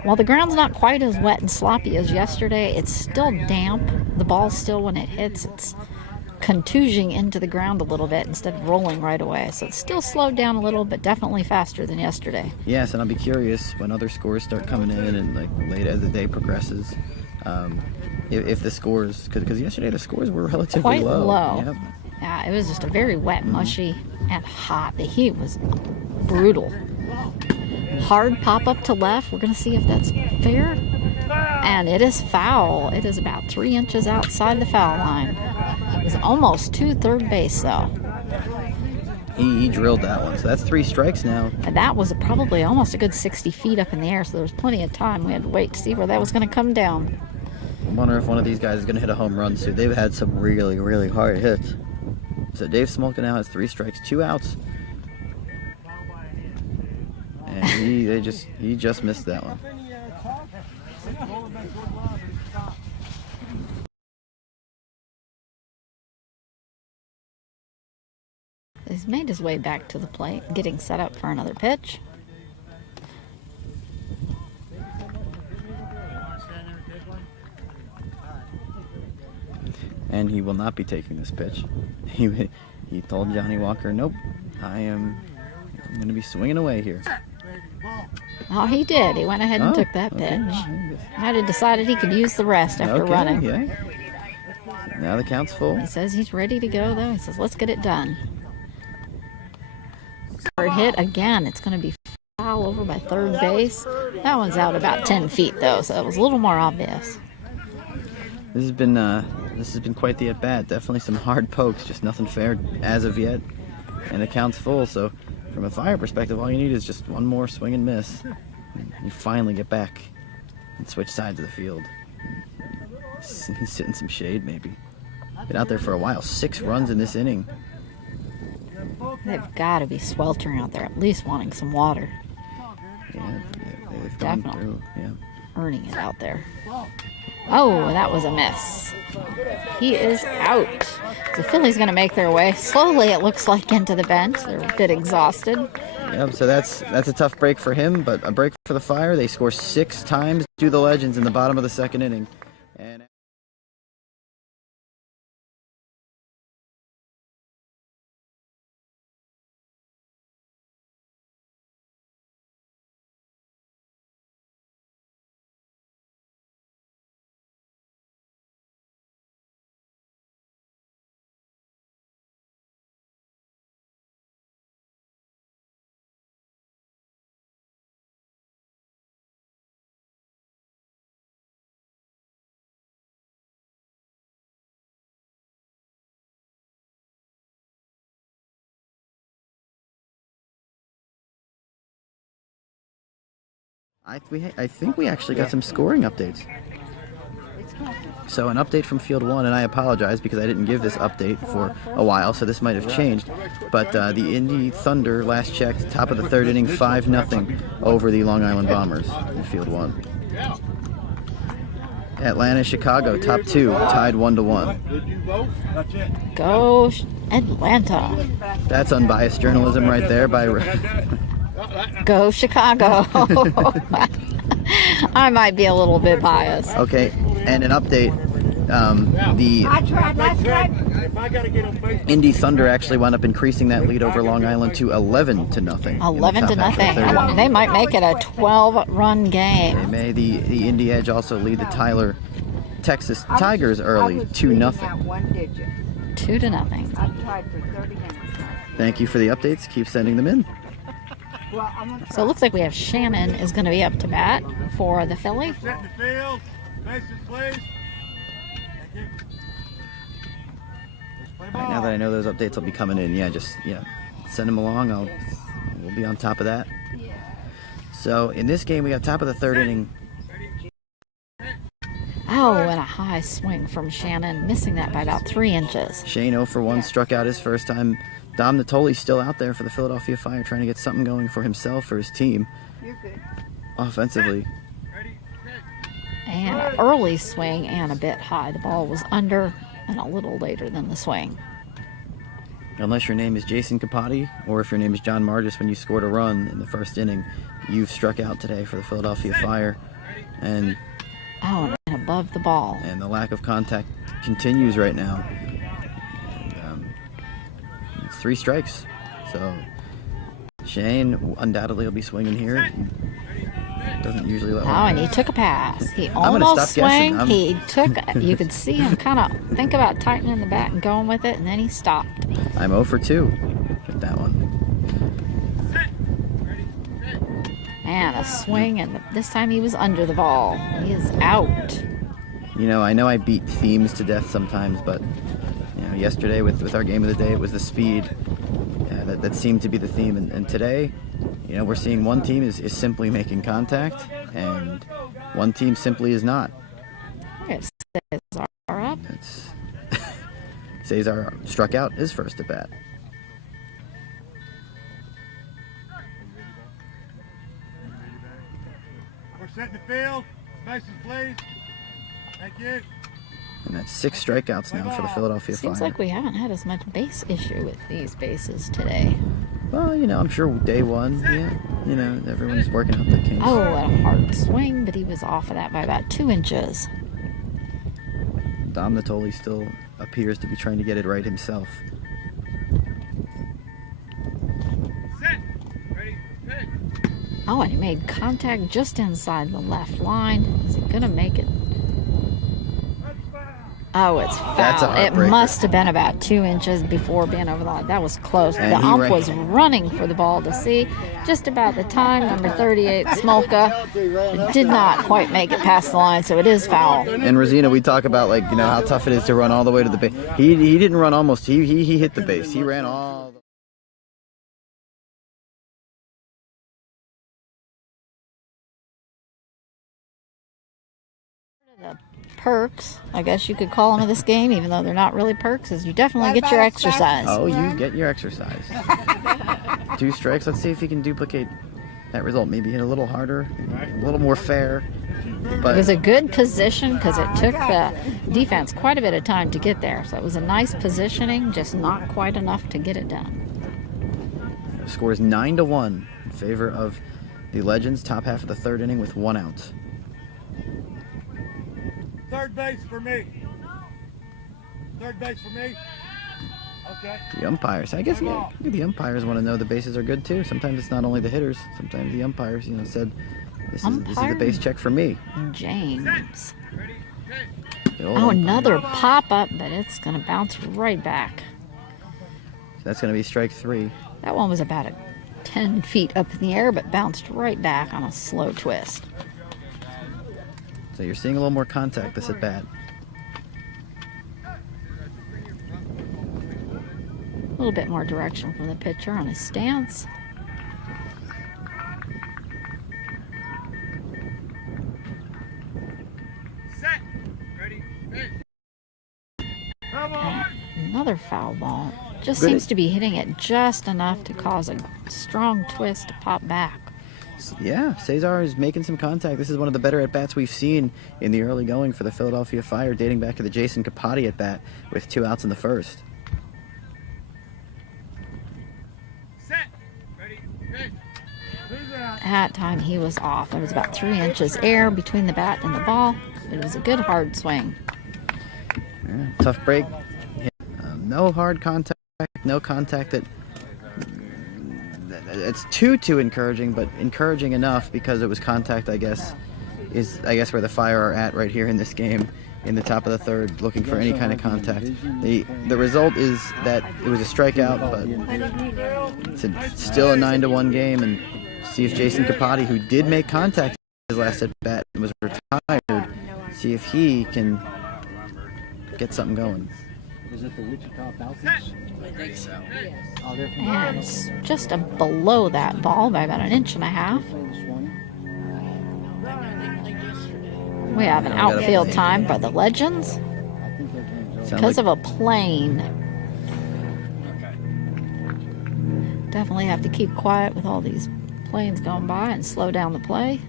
While the ground's not quite as wet and sloppy as yesterday, it's still damp. The ball still, when it hits, it's contusing into the ground a little bit instead of rolling right away. So it's still slowed down a little, but definitely faster than yesterday. Yes, and I'll be curious when other scores start coming in and like late as the day progresses, if the scores, because yesterday the scores were relatively Quite low. low. Yep. Yeah, it was just a very wet, mushy, and hot. The heat was brutal. Hard pop up to left. We're going to see if that's fair. And it is foul. It is about 3 inches outside the foul line. It was almost to third base, though. He drilled that one, so that's 3 strikes now. And that was probably almost a good 60 feet up in the air, so there was plenty of time. We had to wait to see where that was going to come down. I wonder if one of these guys is going to hit a home run soon. They've had some really, really hard hits. So Dave Smolka now has 3 strikes, 2 outs. And he just missed that one. He's made his way back to the plate, getting set up for another pitch. And he will not be taking this pitch. He told Johnny Walker, nope, I'm going to be swinging away here. Oh, he did. He went ahead and took that pitch. Okay. Might have decided he could use the rest after running. Yeah. Now the count's full. He says he's ready to go, though. He says, let's get it done. Hard hit again. It's going to be foul over by third base. That one's out about 10 feet, though, so it was a little more obvious. This has been quite the at-bat. Definitely some hard pokes, just nothing fair as of yet. And the count's full, so from a Fire perspective, all you need is just one more swing and miss. And you finally get back and switch sides of the field. Sit in some shade, maybe. Been out there for a while. 6 runs in this inning. They've got to be sweltering out there, at least wanting some water. Yeah, they've gone Definitely. through. Yeah. Earning it out there. Oh, that was a miss. He is out. The Phillies going to make their way slowly, it looks like, into the bench. They're a bit exhausted. Yep, so that's a tough break for him, but a break for the Fire. They score 6 times to the Legends in the bottom of the 2nd inning. And I think we actually got some scoring updates. So an update from Field 1, and I apologize because I didn't give this update for a while, so this might have changed. But the Indy Thunder, last checked, top of the 3rd inning, 5-0 over the Long Island Bombers in Field 1. Atlanta, Chicago, top 2, tied 1-1. Did you vote? That's it. Go Atlanta. That's unbiased journalism right there by... Go Chicago. I might be a little bit biased. Okay, and an update. I tried last night. If I gotta get on base, Indy Thunder actually wound up increasing that lead over Long Island to 11-0. 11-0. They might make it a 12-run game. They may. The Indy Edge also lead the Tyler, Texas Tigers early, 2-0. 1 digit. 2-0. I tried for 30 minutes. Thank you for the updates. Keep sending them in. Well, I'm gonna So it looks like we have Shannon is going to be up to bat for the Philly. Set in the field. Bases, please. Thank you. Let's play All ball. right, now that I know those updates will be coming in, send them along. We'll be on top of that. So in this game, we got top of the 3rd inning. Oh, and a high swing from Shannon, missing that by about 3 inches. Shane 0 for 1 struck out his first time Dom Natoli's still out there for the Philadelphia Fire, trying to get something going for himself, for his team, You're good. offensively. And an early swing and a bit high. The ball was under and a little later than the swing. Unless your name is Jason Capote, or if your name is John Margis, when you scored a run in the first inning, you've struck out today for the Philadelphia Fire. And And above the ball. the lack of contact continues right now. It's 3 strikes. So Shane undoubtedly will be swinging here. He doesn't usually let one And he pass. took a pass. He gonna almost stop guessing. swung. He took, you could see him kind of think about tightening the bat and going with it, and then he stopped. I'm 0 for 2 with that one. And a swing, and this time he was under the ball. He is out. You know, I know I beat themes to death sometimes, but yesterday with our game of the day, it was the speed that seemed to be the theme. And today, we're seeing one team is simply making contact, and one team simply is not. It's Cesar up. It's Cesar struck out his first at bat. We're setting the field. Bases, please. Thank you. And that's 6 strikeouts now for the Philadelphia Seems Fire. like we haven't had as much base issue with these bases today. Well, I'm sure day one, everyone's working out the kinks. Oh, a hard swing, but he was off of that by about 2 inches. Dom Natoli still appears to be trying to get it right himself. Set. Ready. Pitch. Oh, and he made contact just inside the left line. Is he gonna make it? Oh, it's foul. That's a It heartbreaker. must have been about 2 inches before being over the line. That was close. And The he ump ran- was running for the ball to see. Just about the time, number 38, Smolka, did not quite make it past the line, so it is foul. And Rosina, we talk about how tough it is to run all the way to the base. He didn't run almost. He hit the base. He ran all. The perks, I guess you could call them, of this game, even though they're not really perks, is you definitely get your exercise. Oh, you get your exercise. 2 strikes. Let's see if he can duplicate that result. Maybe hit a little harder, a little more fair. It But was a good position because it took the defense quite a bit of time to get there. So it was a nice positioning, just not quite enough to get it done. the score is 9-1 in favor of the Legends. Top half of the 3rd inning with 1 out. Third base for me. Third base for me. Okay. The umpires. I guess the umpires want to know the bases are good too. Sometimes it's not only the hitters. Sometimes the umpires, said, this is the base check for me. James. Ready. Pitch. The old Oh, umpire. another pop-up, but it's going to bounce right back. That's going to be strike 3. That one was about 10 feet up in the air, but bounced right back on a slow twist. So you're seeing a little more contact this at bat. A little bit more direction from the pitcher on his stance. Set. Ready. Pitch. Come on. Another foul ball. Just Good. seems to be hitting it just enough to cause a strong twist to pop back. Yeah, Cesar is making some contact. This is one of the better at-bats we've seen in the early going for the Philadelphia Fire, dating back to the Jason Capote at-bat with 2 outs in the first. Set. Ready. Pitch. Who's out? That time he was off. There was about 3 inches air between the bat and the ball. It was a good hard swing. Yeah, tough break. No hard contact, no contact that it's too encouraging, but encouraging enough because it was contact, I guess where the Fire are at right here in this game, in the top of the 3rd, looking for any kind of contact. The result is that it was a strikeout, but it's still a 9-1 game, and see if Jason Capote, who did make contact his last at bat and was retired, see if he can get something going. Is it the Wichita Falcons? I think so. Oh, they're from And it's just below that ball by about 1.5 inches. playing this morning. We have an outfield time for the Legends I think their game's over. Sounds because like of a plane. Definitely have to keep quiet with all these planes going by and slow down the play.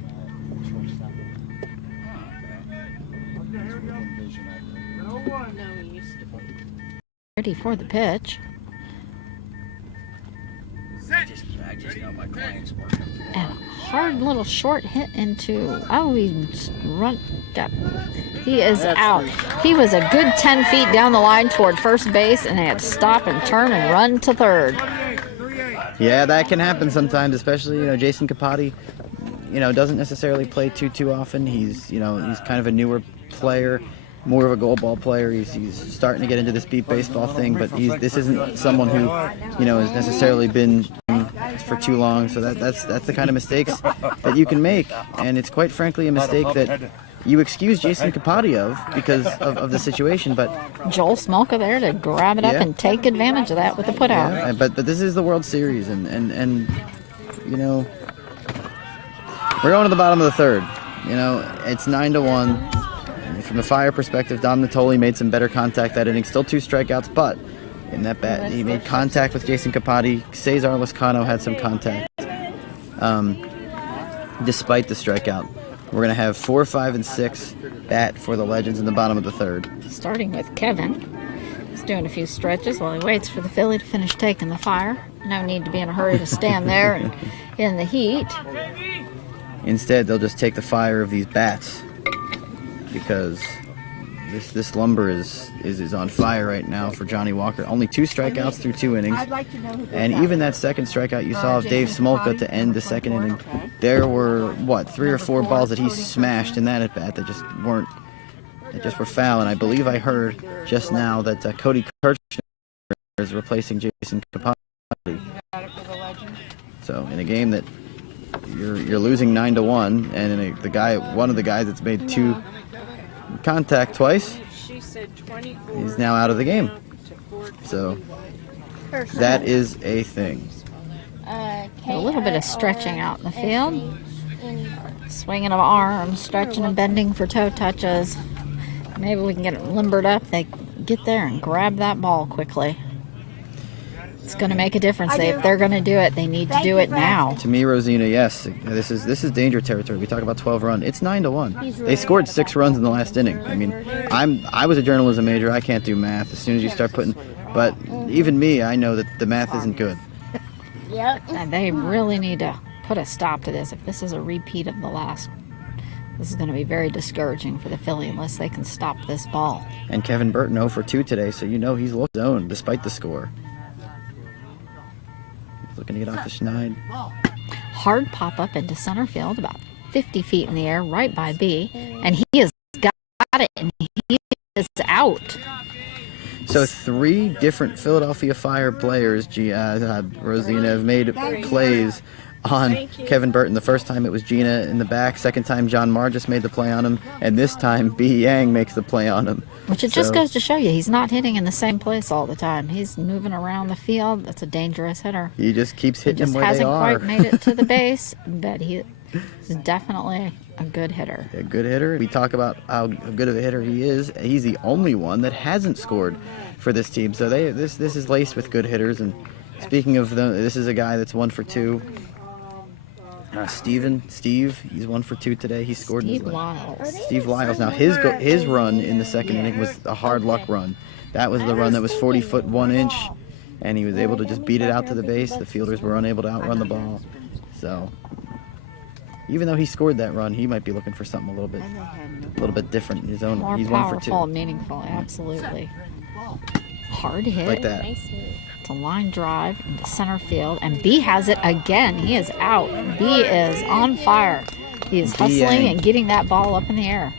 Ready for the pitch. I just know my client's working. And a hard little short hit into. Oh, he's run. He is out. He was a good 10 feet down the line toward first base, and they had to stop and turn and run to third. Yeah, that can happen sometimes, especially, Jason Capote, doesn't necessarily play too often. He's kind of a newer player, more of a goal ball player. He's starting to get into this beat baseball thing, but this isn't someone who, has necessarily been for too long. So that's the kind of mistakes that you can make, and it's quite frankly a mistake that you excuse Jason Capote of because of the situation, but Joel Smolka there to grab it up and take advantage of that with the putout. Yeah, but this is the World Series, and we're going to the bottom of the third. It's 9-1. From the Fire perspective, Dom Natoli made some better contact that inning. Still 2 strikeouts, but in that bat, he made contact with Jason Capote. Cesar Lascano had some contact. Despite the strikeout, we're going to have 4, 5, and 6 bat for the Legends in the bottom of the third. Starting with Kevin. He's doing a few stretches while he waits for the Philly to finish taking the fire. No need to be in a hurry to stand there and in the heat. Instead, they'll just take the fire of these bats because this lumber is on fire right now for Johnny Walker. Only 2 strikeouts through 2 innings. And even that second strikeout you saw of Dave Smolka to end the second inning, there were, 3 or 4 balls that he smashed in that at-bat that just were foul. And I believe I heard just now that Cody Kirchner is replacing Jason Capote. So in a game that you're losing 9-1, and one of the guys that's made 2 contact twice, he's now out of the game. So that is a thing. A little bit of stretching out in the field. Swinging of arms, stretching and bending for toe touches. Maybe we can get it limbered up. They get there and grab that ball quickly. It's going to make a difference. If they're going to do it, they need to do it now. To me, Rosina, yes, this is danger territory. We talk about 12 run. It's 9-1. They scored 6 runs in the last inning. I mean, I was a journalism major. I can't do math. As soon as you start putting, but even me, I know that the math isn't good. Yep. And they really need to put a stop to this. If this is a repeat of the last, this is going to be very discouraging for the Philly unless they can stop this ball. And Kevin Burton 0 for 2 today, so he's looked zone despite the score. Looking to get off the schneid. Hard pop up into center field, about 50 feet in the air, right by B, and he has got it, and he is out. So 3 different Philadelphia Fire players, Rosina, have made plays on Kevin Burton. The first time it was Gina in the back. Second time John Margis made the play on him. And this time B. Yang makes the play on him. Which just goes to show you, he's not hitting in the same place all the time. He's moving around the field. That's a dangerous hitter. He just keeps hitting them where they are. He just hasn't quite made it to the base, but he is definitely a good hitter. A good hitter. We talk about how good of a hitter he is. He's the only one that hasn't scored for this team. So this is laced with good hitters. And speaking of them, this is a guy that's 1 for 2. Steve, he's 1 for 2 today. He scored. Steve Lyles. Steve Lyles. Now his run in the second inning was a hard luck run. That was the run that was 40 foot 1 inch, and he was able to just beat it out to the base. The fielders were unable to outrun the ball. So even though he scored that run, he might be looking for something a little bit different in his own. More He's powerful, 1 for 2. and meaningful, absolutely. Hard hit. Like that. It's a line drive into center field, and B has it again. He is out. B is on fire. He is hustling and getting that ball up in the air.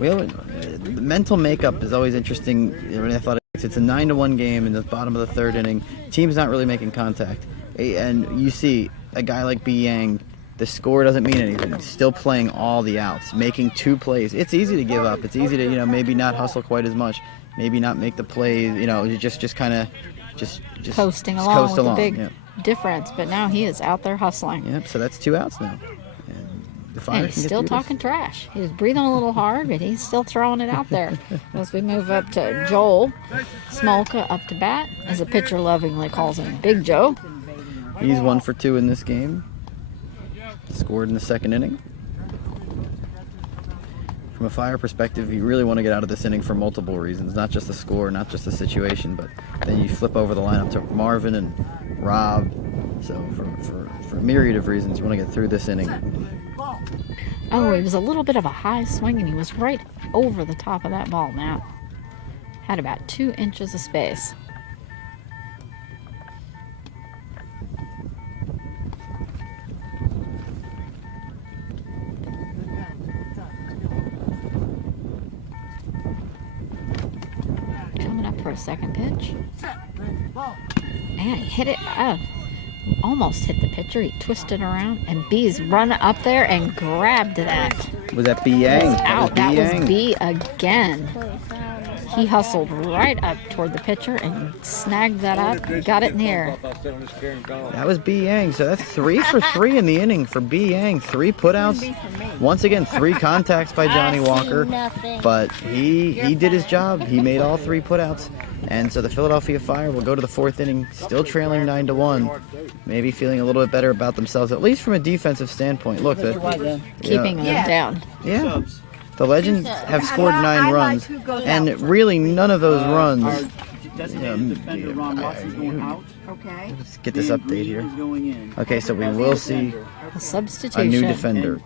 The mental makeup is always interesting in athletics. It's a 9-1 game in the bottom of the third inning. Team's not really making contact, and you see a guy like B. Yang. The score doesn't mean anything. He's still playing all the outs, making 2 plays. It's easy to give up. It's easy to maybe not hustle quite as much, maybe not make the plays. Just kind of. Just coasting along with a big yeah. difference, but now he is out there hustling. Yep, so that's 2 outs now. And the Fire and he's still talking trash. He's breathing a little hard, but he's still throwing it out there. As we move up to Joel Smolka up to bat, as the pitcher lovingly calls him Big Joe. He's 1 for 2 in this game. Scored in the second inning. From a Fire perspective, you really want to get out of this inning for multiple reasons. Not just the score, not just the situation, but then you flip over the lineup to Marvin and Rob. So for a myriad of reasons, you want to get through this inning. Oh, it was a little bit of a high swing, and he was right over the top of that ball now. Had about 2 inches of space. Coming up for a second pitch. And he hit it. Oh, almost hit the pitcher. He twisted around, and B's run up there and grabbed that. Was that B Yang? Out. That was B again. He hustled right up toward the pitcher and snagged that up and got it in the air. That was B Yang. So that's 3 for 3 in the inning for B Yang. 3 putouts. Once again, 3 contacts by Johnny Walker. But he did his job. He made all 3 putouts. And so the Philadelphia Fire will go to the 4th inning, still trailing 9-1. Maybe feeling a little bit better about themselves, at least from a defensive standpoint. Look, Keeping them down. Yeah. The Legends have scored 9 runs, and really none of those runs. Let's get this update here. Okay, so we will see A substitution. a new defender.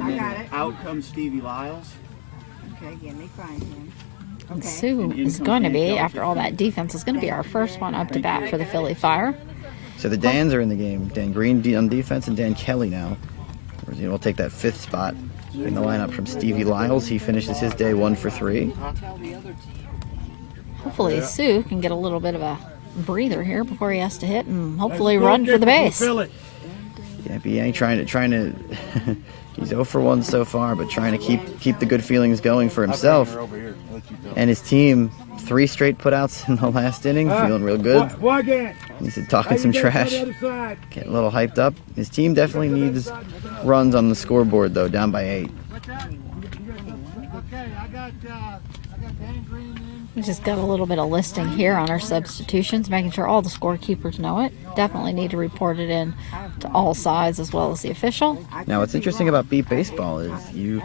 I got it. Out comes Stevie Lyles. Okay, give me find him. And Sue is going to be, after all that defense, is going to be our first one up to bat for the Philly Fire. So the Dans are in the game. Dan Green on defense and Dan Kelly now. We'll take that 5th spot in the lineup from Stevie Lyles. He finishes his day 1 for 3. Hopefully Sue can get a little bit of a breather here before he has to hit and hopefully run for the base. Yeah, BA trying to he's 0 for 1 so far, but trying to keep the good feelings going for himself and his team. 3 straight putouts in the last inning, feeling real good. He's talking some trash, getting a little hyped up. His team definitely needs runs on the scoreboard, though, down by 8. We just got a little bit of listing here on our substitutions, making sure all the scorekeepers know it. Definitely need to report it in to all sides as well as the official. Now, what's interesting about beat baseball is you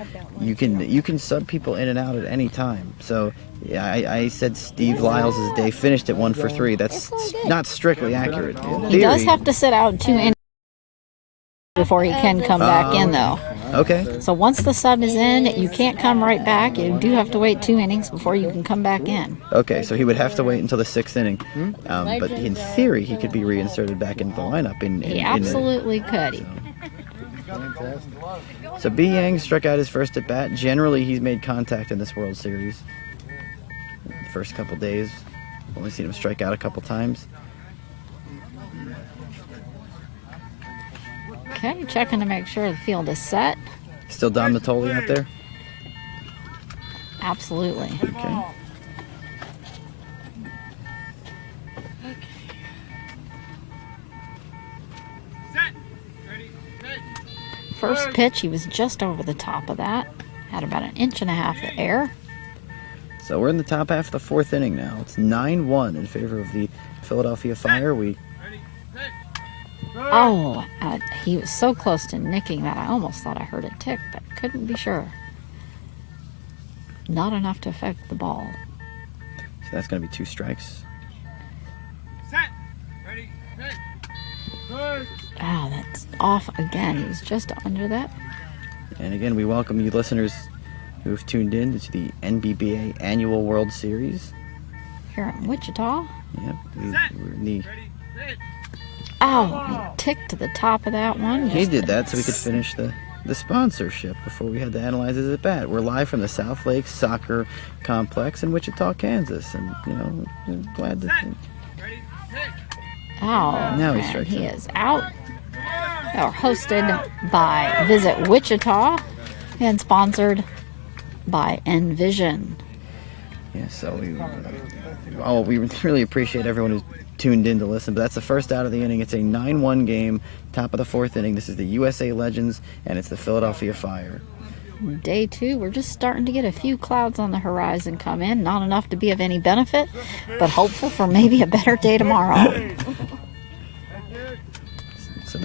can sub people in and out at any time. So yeah, I said Steve Lyles' day finished at 1 for 3. That's not strictly accurate. In He does theory. have to sit out 2 innings before he can come back in, though. Okay. So once the sub is in, you can't come right back. You do have to wait 2 innings before you can come back in. Okay, so he would have to wait until the 6th inning. But in theory, he could be reinserted back into the lineup. He absolutely could. So B. Yang struck out his first at bat. Generally, he's made contact in this World Series. The first couple days, only seen him strike out a couple times. Okay, checking to make sure the field is set. Still Dom Natoli out there? Absolutely. Okay. First pitch, he was just over the top of that. Had about 1.5 inches of air. So we're in the top half of the 4th inning now. It's 9-1 in favor of the Philadelphia Fire. He was so close to nicking that I almost thought I heard it tick, but couldn't be sure. Not enough to affect the ball. So that's going to be 2 strikes. Oh, that's off again. He was just under that. And again, we welcome you listeners who have tuned in to the NBBA Annual World Series. Here in Wichita. Yep, we're in the... Oh, he ticked to the top of that one. He did that so we could finish the sponsorship before we had to analyze his at bat. We're live from the South Lake Soccer Complex in Wichita, Kansas, and we're glad to. Oh, Now he strikes he out. is out. We are hosted by Visit Wichita and sponsored by Envision. Yeah, so we really appreciate everyone who's tuned in to listen, but that's the first out of the inning. It's a 9-1 game, top of the 4th inning. This is the USA Legends, and it's the Philadelphia Fire. Day 2, we're just starting to get a few clouds on the horizon come in. Not enough to be of any benefit, but hopeful for maybe a better day tomorrow.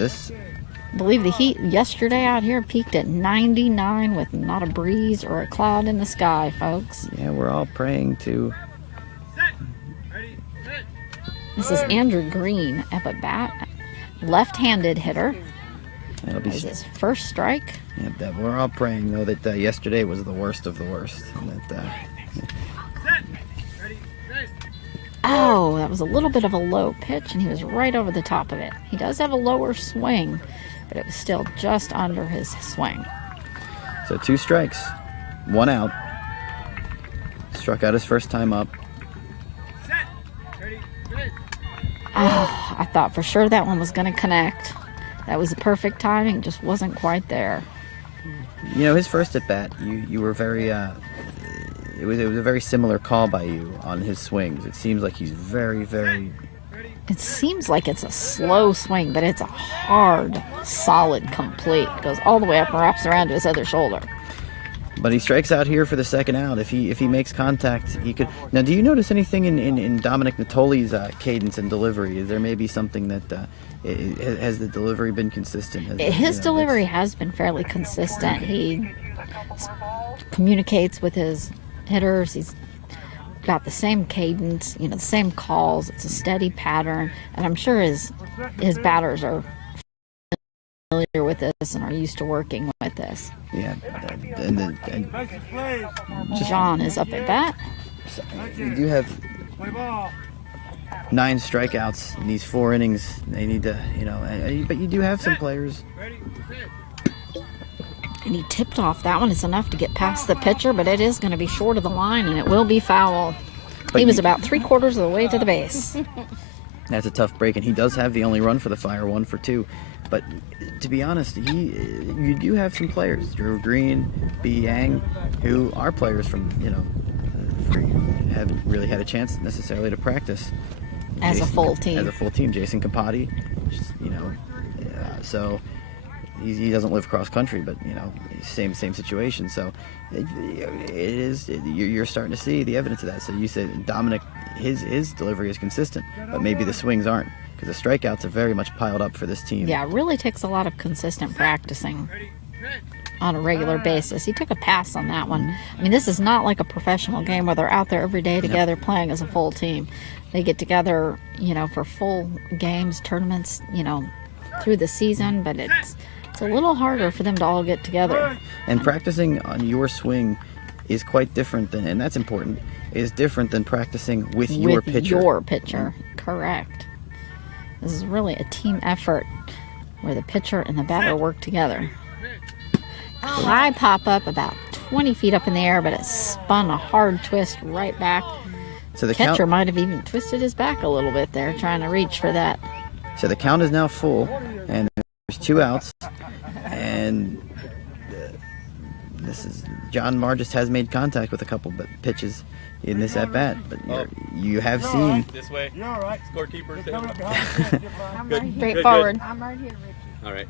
this, I believe the heat yesterday out here peaked at 99 with not a breeze or a cloud in the sky, folks. yeah, we're all praying to. This is Andrew Green up at bat, left-handed hitter. That'll be. This is his first strike. Yeah, that we're all praying though that yesterday was the worst of the worst. And that, Oh, that was a little bit of a low pitch, and he was right over the top of it. He does have a lower swing, but it was still just under his swing. so 2 strikes, 1 out. Struck out his first time up. Oh, I thought for sure that one was going to connect. That was the perfect timing, just wasn't quite there. You know, his first at bat, you were very. It was a very similar call by you on his swings. It seems like he's very, very. It seems like it's a slow swing, but it's a hard, solid, complete. It goes all the way up and wraps around to his other shoulder. But he strikes out here for the second out. If he makes contact, he could. Now, do you notice anything in Dominic Natoli's cadence and delivery? Is there maybe something that has the delivery been consistent? His delivery has been fairly consistent. He communicates with his hitters. He's got the same cadence, the same calls. It's a steady pattern, and I'm sure his batters are familiar with this and are used to working with this. Yeah, and John is up at bat. you do have Play ball. 9 strikeouts in these 4 innings. They need to, but you do have some players. And he tipped off that one. It's enough to get past the pitcher, but it is going to be short of the line, and it will be foul. He was about 3/4 of the way to the base. That's a tough break, and he does have the only run for the Fire, 1 for 2. But to be honest, you do have some players, Drew Green, B. Yang, who are players from, haven't really had a chance necessarily to practice. As a full team. As a full team. Jason Capote, so he doesn't live cross country, but, same situation. So you're starting to see the evidence of that. So you said Dominic, his delivery is consistent, but maybe the swings aren't, because the strikeouts are very much piled up for this team. Yeah, it really takes a lot of consistent practicing on a regular basis. He took a pass on that one. I mean, this is not like a professional game where they're out there every day together playing as a full team. They get together, for full games, tournaments, through the season, but it's a little harder for them to all get together. And practicing on your swing is quite different than, and that's important, is different than practicing with your pitcher. Your pitcher, correct. This is really a team effort where the pitcher and the batter work together. High pop up about 20 feet up in the air, but it spun a hard twist right back. So the Catcher count, might have even twisted his back a little bit there, trying to reach for that. So the count is now full, and there's 2 outs, and this is John Margis has made contact with a couple pitches in this at bat, but you have seen. This way. You're all right. Scorekeeper. Coming up behind you. I'm right here. Straightforward. I'm right here, Richie. All right.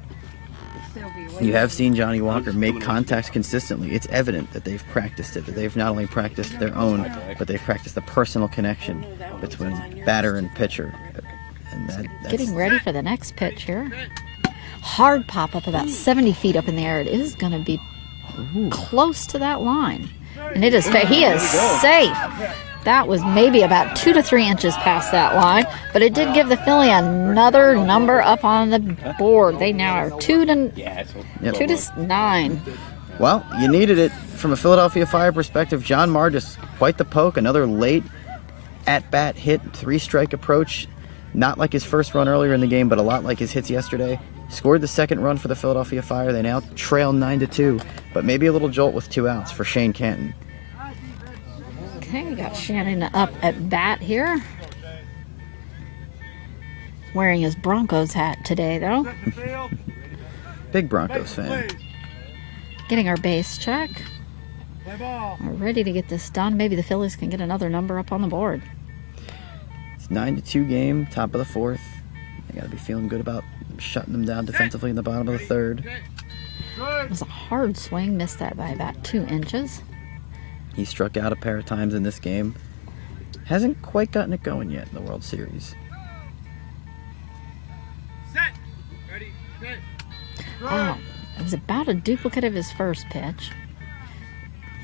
Sylvia, wait. You have seen Johnny Walker make contacts consistently. It's evident that they've practiced it, that they've not only practiced their own, but they've practiced the personal connection between batter and pitcher. And that's Getting ready for the next pitch here. Hard pop up about 70 feet up in the air. It is going to be close to that line. And it is he is safe. That was maybe about 2 to 3 inches past that line, but it did give the Philly another number up on the board. They now are 2 to 9. Well, you needed it from a Philadelphia Fire perspective. John Margis, quite the poke. Another late at-bat hit, 3-strike approach. Not like his first run earlier in the game, but a lot like his hits yesterday. Scored the second run for the Philadelphia Fire. They now trail 9-2, but maybe a little jolt with 2 outs for Shane Canton. Okay, we got Shannon up at bat here. Wearing his Broncos hat today, though. Set the field. Big Broncos fan. Please. Getting our base check. Play ball. We're ready to get this done. Maybe the Phillies can get another number up on the board. It's 9-2 game, top of the 4th. They got to be feeling good about shutting them down defensively in the bottom of the 3rd. It was a hard swing, missed that by about 2 inches. He struck out a pair of times in this game. Hasn't quite gotten it going yet in the World Series. Set. Ready. Oh, it was about a duplicate of his first pitch.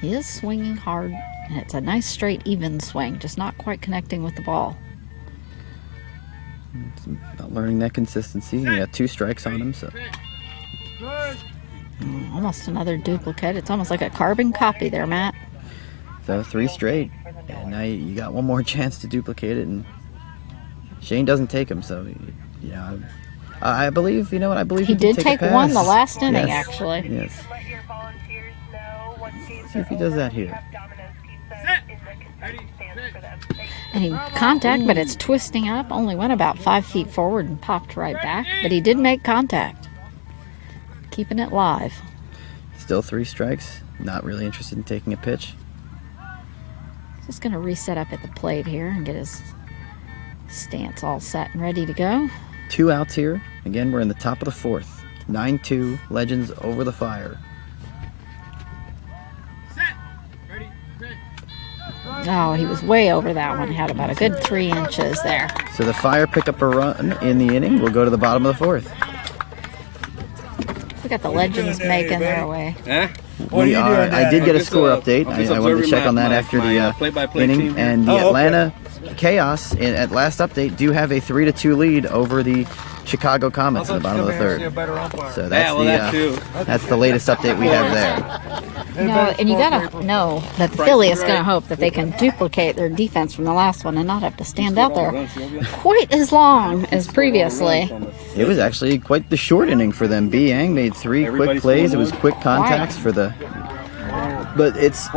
He is swinging hard, and it's a nice straight even swing, just not quite connecting with the ball. It's about learning that consistency. He got 2 strikes on him, so Almost another duplicate. It's almost like a carbon copy there, Matt. 3 straight. And now you got one more chance to duplicate it, and Shane doesn't take him. So yeah, I believe, you know what, I believe He can did take a one pass. the last inning, Yes. actually. Yes. See if he does that here. And he contact, but it's twisting up. Only went about 5 feet forward and popped right back. But he did make contact. Keeping it live. Still 3 strikes. Not really interested in taking a pitch. Just going to reset up at the plate here and get his stance all set and ready to go. 2 outs here. Again, we're in the top of the 4th. 9-2. Legends over the Fire. Oh, he was way over that one. Had about a good 3 inches there. So the Fire pick up a run in the inning. We'll go to the bottom of the 4th. We got the Legends making their way. I did get a score update. I wanted to check on that after the inning. And the Atlanta Chaos at last update do have a 3-2 lead over the Chicago Comets in the bottom of the 3rd. So that's the latest update we have there. You know, and you gotta know that the Philly is gonna hope that they can duplicate their defense from the last one and not have to stand out there quite as long as previously. It was actually quite the short inning for them. B. Yang made 3 quick plays. It was quick contacts for the. But it's.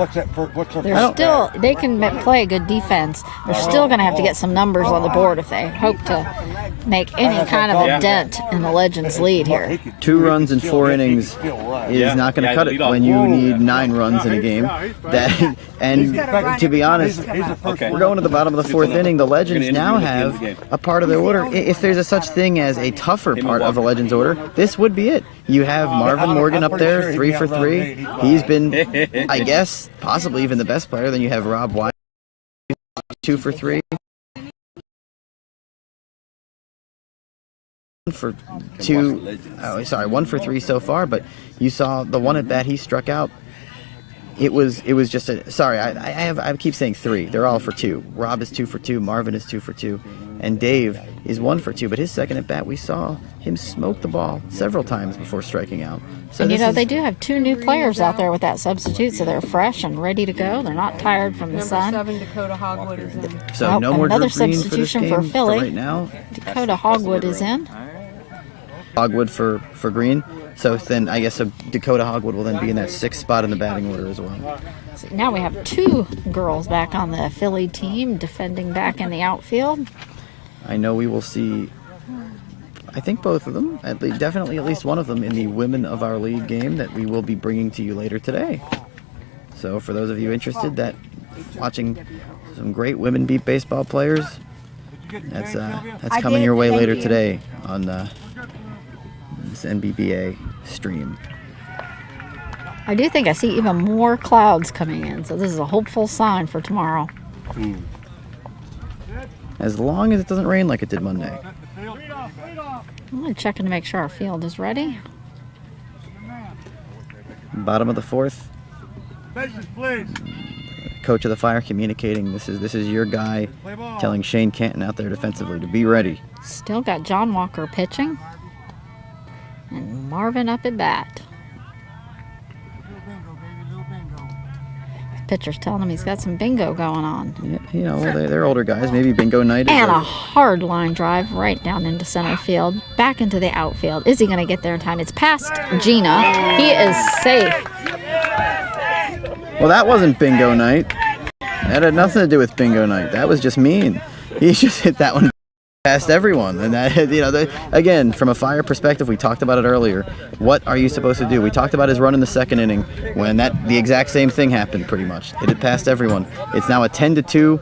They're still, they can play good defense. They're still going to have to get some numbers on the board if they hope to make any kind of a dent in the Legends' lead here. 2 runs in 4 innings is not going to cut it when you need 9 runs in a game. And to be honest, we're going to the bottom of the 4th inning. The Legends now have a part of their order. If there's a such thing as a tougher part of the Legends order, this would be it. You have Marvin Morgan up there, 3 for 3. He's been, I guess, possibly even the best player. Then you have Rob White, 2 for 3. For 2, oh, sorry, 1 for 3 so far. But you saw the one at bat he struck out. It was just a. Sorry, I keep saying 3. They're all for 2. Rob is 2 for 2. Marvin is 2 for 2, and Dave is 1 for 2. But his second at bat, we saw him smoke the ball several times before striking out. So and you know, they do have 2 new players out there with that substitute, so they're fresh and ready to go. They're not tired from the sun. Number 7, Dakota Hogwood is in. So no more another Drew Green substitution for for this game Philly. right now. Dakota Hogwood is in. Hogwood for Green. So then I guess Dakota Hogwood will then be in that 6th spot in the batting order as well. So now we have 2 girls back on the Philly team defending back in the outfield. I know we will see, I think both of them, definitely at least one of them in the Women of Our League game that we will be bringing to you later today. So for those of you interested that watching some great women beat baseball players, that's coming your way later today on this NBBA stream. I do think I see even more clouds coming in, so this is a hopeful sign for tomorrow. As long as it doesn't rain like it did Monday. I'm checking to make sure our field is ready. Bottom of the 4th. Bases, please. Coach of the Fire communicating this is your guy, telling Shane Canton out there defensively to be ready. Still got John Walker pitching and Marvin up at bat. Pitcher's telling him he's got some bingo going on. Yeah, you know, they're older guys. Maybe bingo night. And a hard line drive right down into center field, back into the outfield. Is he going to get there in time? It's past Gina. He is safe. Well, that wasn't bingo night. That had nothing to do with bingo night. That was just mean. He just hit that one past everyone. And that, you know, again, from a Fire perspective, we talked about it earlier. What are you supposed to do? We talked about his run in the 2nd inning when the exact same thing happened pretty much. Hit it past everyone. It's now a 10-2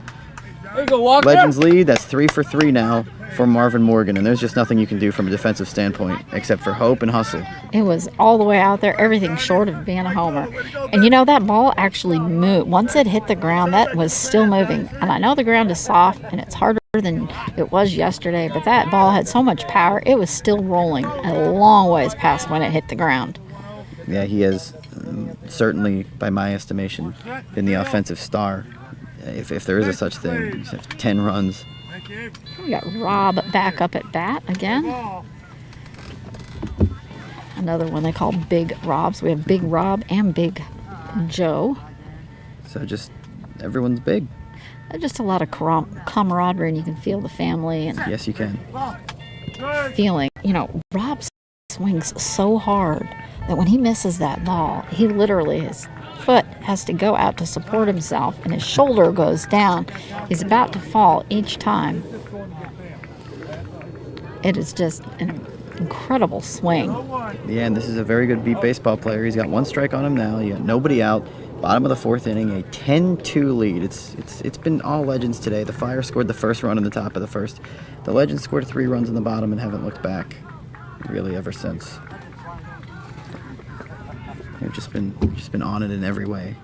Legends lead. That's 3 for 3 now for Marvin Morgan, and there's just nothing you can do from a defensive standpoint except for hope and hustle. It was all the way out there, everything short of being a homer. And you know, that ball actually moved. Once it hit the ground, that was still moving. And I know the ground is soft and it's harder than it was yesterday, but that ball had so much power, it was still rolling a long ways past when it hit the ground. Yeah, he has certainly, by my estimation, been the offensive star, if there is a such thing. He's had 10 runs. We got Rob back up at bat again. Another one they call Big Robs. We have Big Rob and Big Joe. So just everyone's big. Just a lot of camaraderie, and you can feel the family and Yes, you can. feeling. You know, Rob swings so hard that when he misses that ball, he literally, his foot has to go out to support himself, and his shoulder goes down. He's about to fall each time. It is just an incredible swing. Yeah, and this is a very good beat baseball player. He's got 1 strike on him now. You got nobody out. Bottom of the 4th inning, a 10-2 lead. It's been all Legends today. The Fire scored the first run in the top of the 1st. The Legends scored 3 runs in the bottom and haven't looked back really ever since. They've just been on it in every way.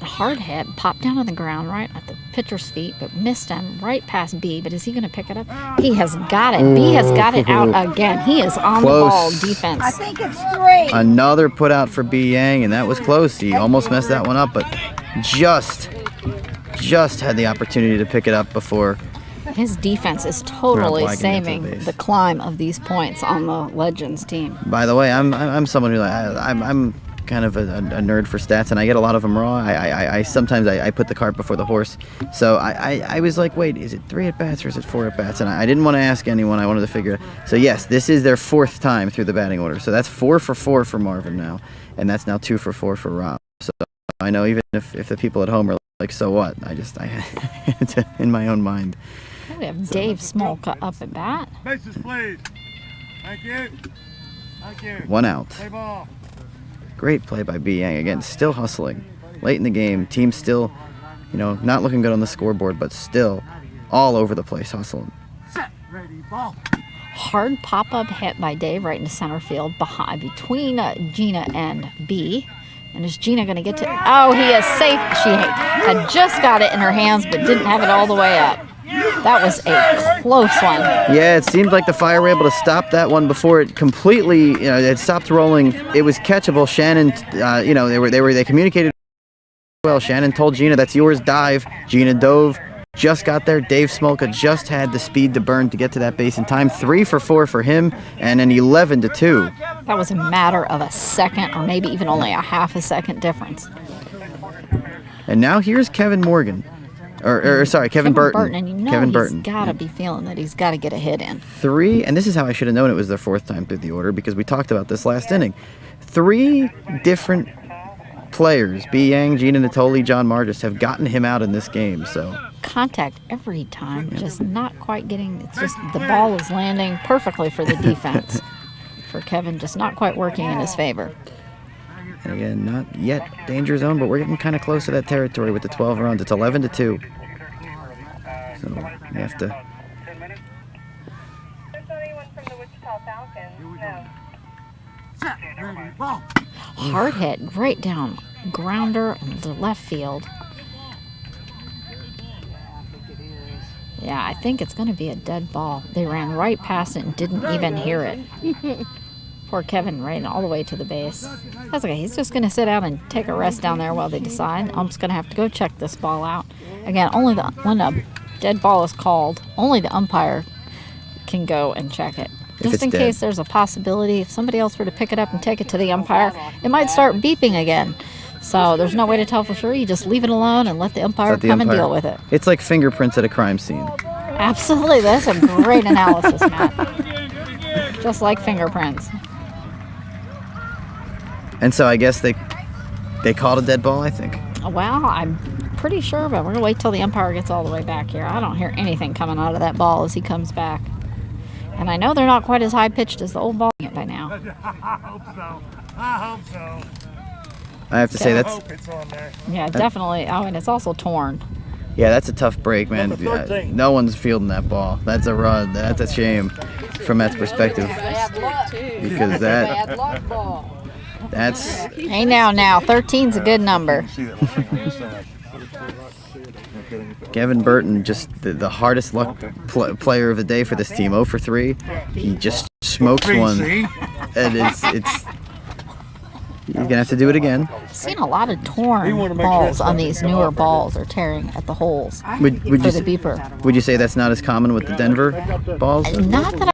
The hard hit popped down on the ground right at the pitcher's feet, but missed him right past B. But is he going to pick it up? He has got it. B has got it out again. He is on the ball defense. I think it's 3. Another put out for B. Yang, and that was close. He almost messed that one up, but just had the opportunity to pick it up before. His defense is totally Rob Wagon into the saving base. the climb of these points on the Legends team. By the way, I'm someone who I'm kind of a nerd for stats, and I get a lot of them raw. I sometimes put the cart before the horse. So I was like, wait, is it 3 at bats or is it 4 at bats? And I didn't want to ask anyone. I wanted to figure it. So yes, this is their 4th time through the batting order. So that's 4 for 4 for Marvin now, and that's now 2 for 4 for Rob. So I know even if the people at home are like, so what? In my own mind. We have Dave Smolka up at bat. Bases, please. Thank you. Thank you. 1 out. Play ball. Great play by B. Yang. Again, still hustling. Late in the game, team still, not looking good on the scoreboard, but still all over the place hustling. Hard pop-up hit by Dave right into center field between Gina and B. And is Gina going to get to... Oh, he is safe. She had just got it in her hands, but didn't have it all the way up. That was a close one. Yeah, it seemed like the Fire were able to stop that one before it completely, it stopped rolling. It was catchable. Shannon, they communicated well. Shannon told Gina, that's yours, dive. Gina dove, just got there. Dave Smolka just had the speed to burn to get to that base in time. 3 for 4 for him, and an 11-2. That was a matter of a second, or maybe even only a half a second difference. And now here's Kevin Morgan. Kevin Burton. And you know Kevin he's Burton. got to be feeling that he's got to get a hit in. 3, and this is how I should have known it was their 4th time through the order, because we talked about this last inning. 3 different players, B. Yang, Gina Natoli, John Margis, have gotten him out in this game. So Contact every time, just not quite getting. It's just the ball is landing perfectly for the defense. For Kevin, just not quite working in his favor. And again, not yet danger zone, but we're getting kind of close to that territory with the 12 runs. It's 11-2. So we have to. Hard hit, right down, grounder into left field. Yeah, I think it's going to be a dead ball. They ran right past it and didn't even hear it. Poor Kevin ran all the way to the base. That's okay. He's just going to sit down and take a rest down there while they decide. I'm just going to have to go check this ball out. Again, when a dead ball is called, only the umpire can go and check it. Just in case there's a possibility, if somebody else were to pick it up and take it to the umpire, it might start beeping again. So there's no way to tell for sure. You just leave it alone and let the umpire come and deal with it. It's like fingerprints at a crime scene. Absolutely. That's a great analysis, Matt. Just like fingerprints. And so I guess they called a dead ball, I think. Well, I'm pretty sure, but we're going to wait till the umpire gets all the way back here. I don't hear anything coming out of that ball as he comes back. And I know they're not quite as high-pitched as the old ball by now. I hope so. I hope so. I have to say I that's hope it's on there. Yeah, definitely. Oh, and it's also torn. yeah, that's a tough break, man. Number 13. No one's fielding that ball. That's a run. That's a shame from Matt's perspective because that's Hey, now, 13's a good number. See that line on the side. Kevin Burton, just the hardest luck player of the day for this team. 0 for 3. He just smokes one, See? and it's he's gonna have to do it again. I've seen a lot of torn balls on these newer balls or tearing at the holes Would for you the beeper. would you say that's not as common with the Denver balls? Not that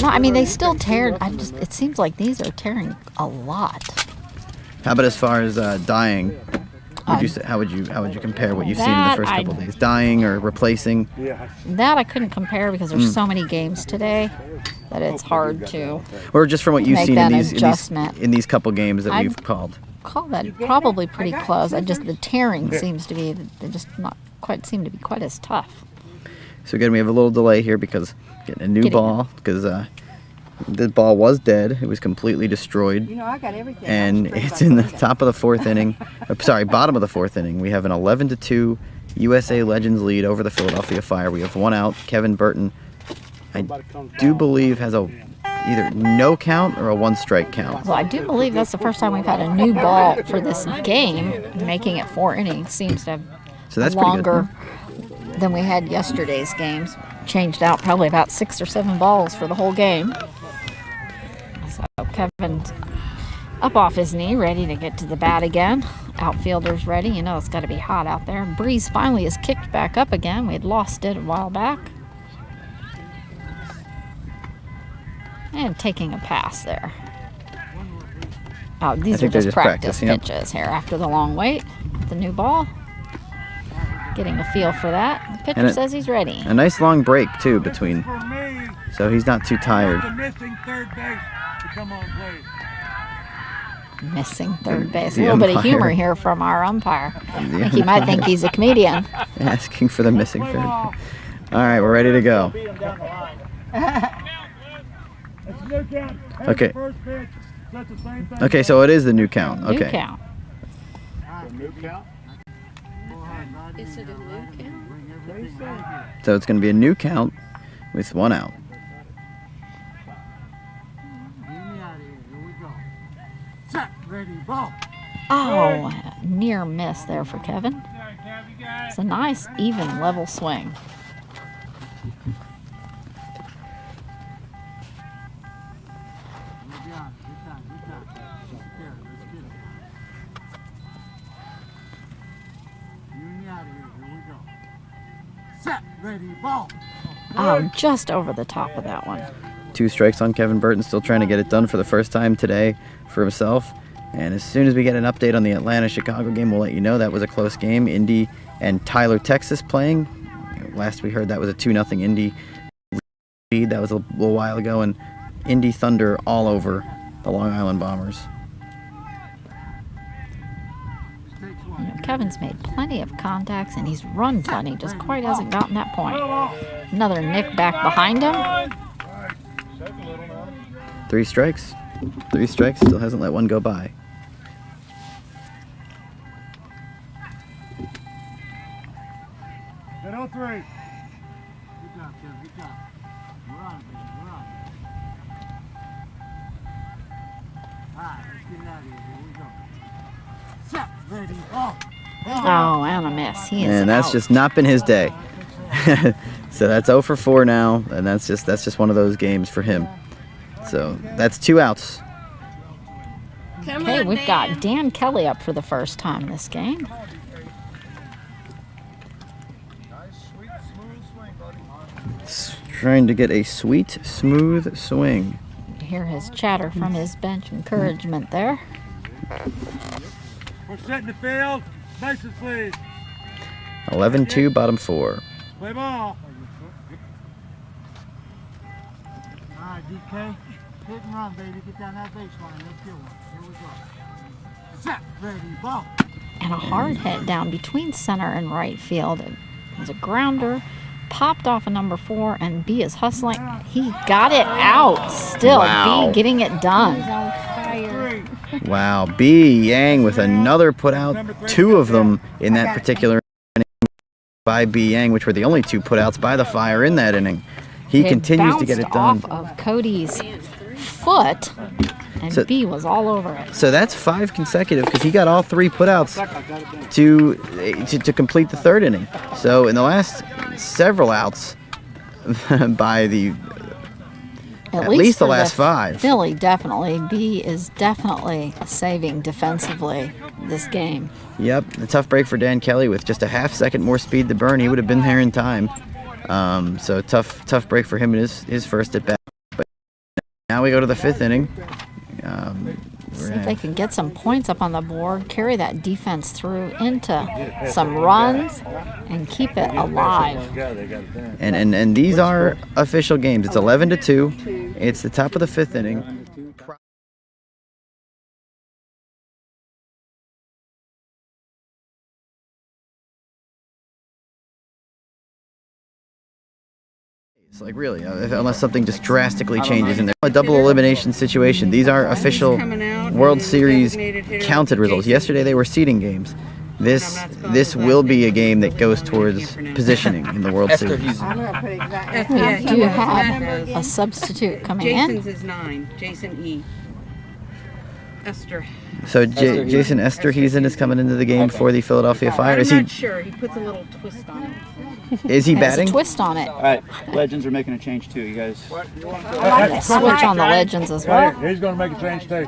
no, I mean they still tear. It seems like these are tearing a lot. How about as far as dying? Would you say how would you compare what you've seen in the That first couple I- days? Dying or replacing? That I couldn't compare because there's so many games today that it's hard to Or just from what you've Make seen that in adjustment. these couple games that I'd- we've called. call that probably pretty close. The tearing seems to be they just not quite seem to be quite as tough. So again, we have a little delay here because getting a new Getting- ball because the ball was dead. It was completely destroyed. You know, I got everything. And it's in the top of the 4th inning. Sorry, bottom of the 4th inning. We have an 11-2 USA Legends lead over the Philadelphia Fire. We have one out. Kevin Burton, I do believe, has a either no count or a 1-strike count. So I do believe that's the first time we've had a new ball for this game, making it 4 innings. Seems to have So that's pretty longer than we had yesterday's games. Changed out probably about 6 or 7 balls for the whole game. So Kevin's up off his knee, ready to get to the bat again. Outfielder's ready. You know it's got to be hot out there. Breeze finally is kicked back up again. We had lost it a while back. And taking a pass there. Oh, these are think they're just just practice practicing, yep. pitches here after the long wait. The new ball. Getting a feel for that. The pitcher And it- says he's ready. A nice long break too between, For me, so he's not too tired. the missing third base to come on, please. Missing third base. The A little bit of umpire. humor here from our umpire. I The think he might think he's a comedian. Asking for the missing Play third. ball. All right, we're ready to go. It's a new count. Hey, Okay. the first pitch. That's the same thing. Okay, so it is the new count. New Okay. count. Is it a new count? So it's going to be a new count with one out. Get me out of here. Here we go. Set, ready, ball. Oh, near miss there for Kevin. It's a nice, even, level swing. We'll be on. Good time, good time. There, let's get it. Get me out of here. Here we go. Set, ready, ball. Oh, just over the top of that one. 2 strikes on Kevin Burton, still trying to get it done for the first time today for himself. And as soon as we get an update on the Atlanta-Chicago game, we'll let you know. That was a close game. Indy and Tyler, Texas playing. Last we heard that was a 2-0 Indy lead. That was a little while ago. And Indy Thunder all over the Long Island Bombers. Takes You one. know, Kevin's made plenty of contacts and he's run plenty, just quite hasn't gotten that point. Another nick back behind him. 3 strikes. 3 strikes, still hasn't let one go by. Hit 0-3. Good job, Kevin. Good job. We're on, baby. We're on. All right, let's get it out of here. Here we go. Set, ready, ball. Oh, and a miss. He is And that's out. just not been his day. So that's 0 for 4 now, and that's just one of those games for him. So that's 2 outs. Come Okay, on, we've Dan. got Dan Kelly up for the first time this game. Trying to get a sweet, smooth swing. You hear his chatter from his bench encouragement there. We're setting the field. Bases, please. 11-2, bottom 4. Play ball. All right, DK. Hit and run, baby. Get down that baseline. Let's get one. Here we go. Set, ready, ball. And a hard hit down between center and right field. It was a grounder, popped off a number 4, and B is hustling. He got it out still. Wow. B getting it done. Wow, B Yang with another put out, 2 of them in that particular inning by B Yang, which were the only 2 putouts by the Fire in that inning. He continues to get it done. Off of Cody's foot, and So- B was all over it. So that's 5 consecutive because he got all 3 putouts to complete the 3rd inning. So in the last several outs by the at least the for last 5. Philly, definitely. B is definitely saving defensively this game. Yep, a tough break for Dan Kelly with just a half second more speed to burn. He would have been there in time. So tough break for him in his first at bat. But now we go to the 5th inning. See if they can get some points up on the board, carry that defense through into some runs, and keep it alive. And these are official games. It's 11-2. It's the top of the 5th inning. It's like really, unless something just drastically changes in there. A double elimination situation. These are official World Series counted results. Yesterday they were seeding games. This will be a game that goes towards positioning in the World Series. Do you have a substitute coming in? Jason's is 9. Jason E. Esther. So Jason Esterhuizen is coming into the game for the Philadelphia Fire. I'm Is not he sure. He puts a little twist on it. is he Has a batting? twist on it. All right, Legends are making a change too. You guys. Switch on the Legends as well. He's going to make a change too.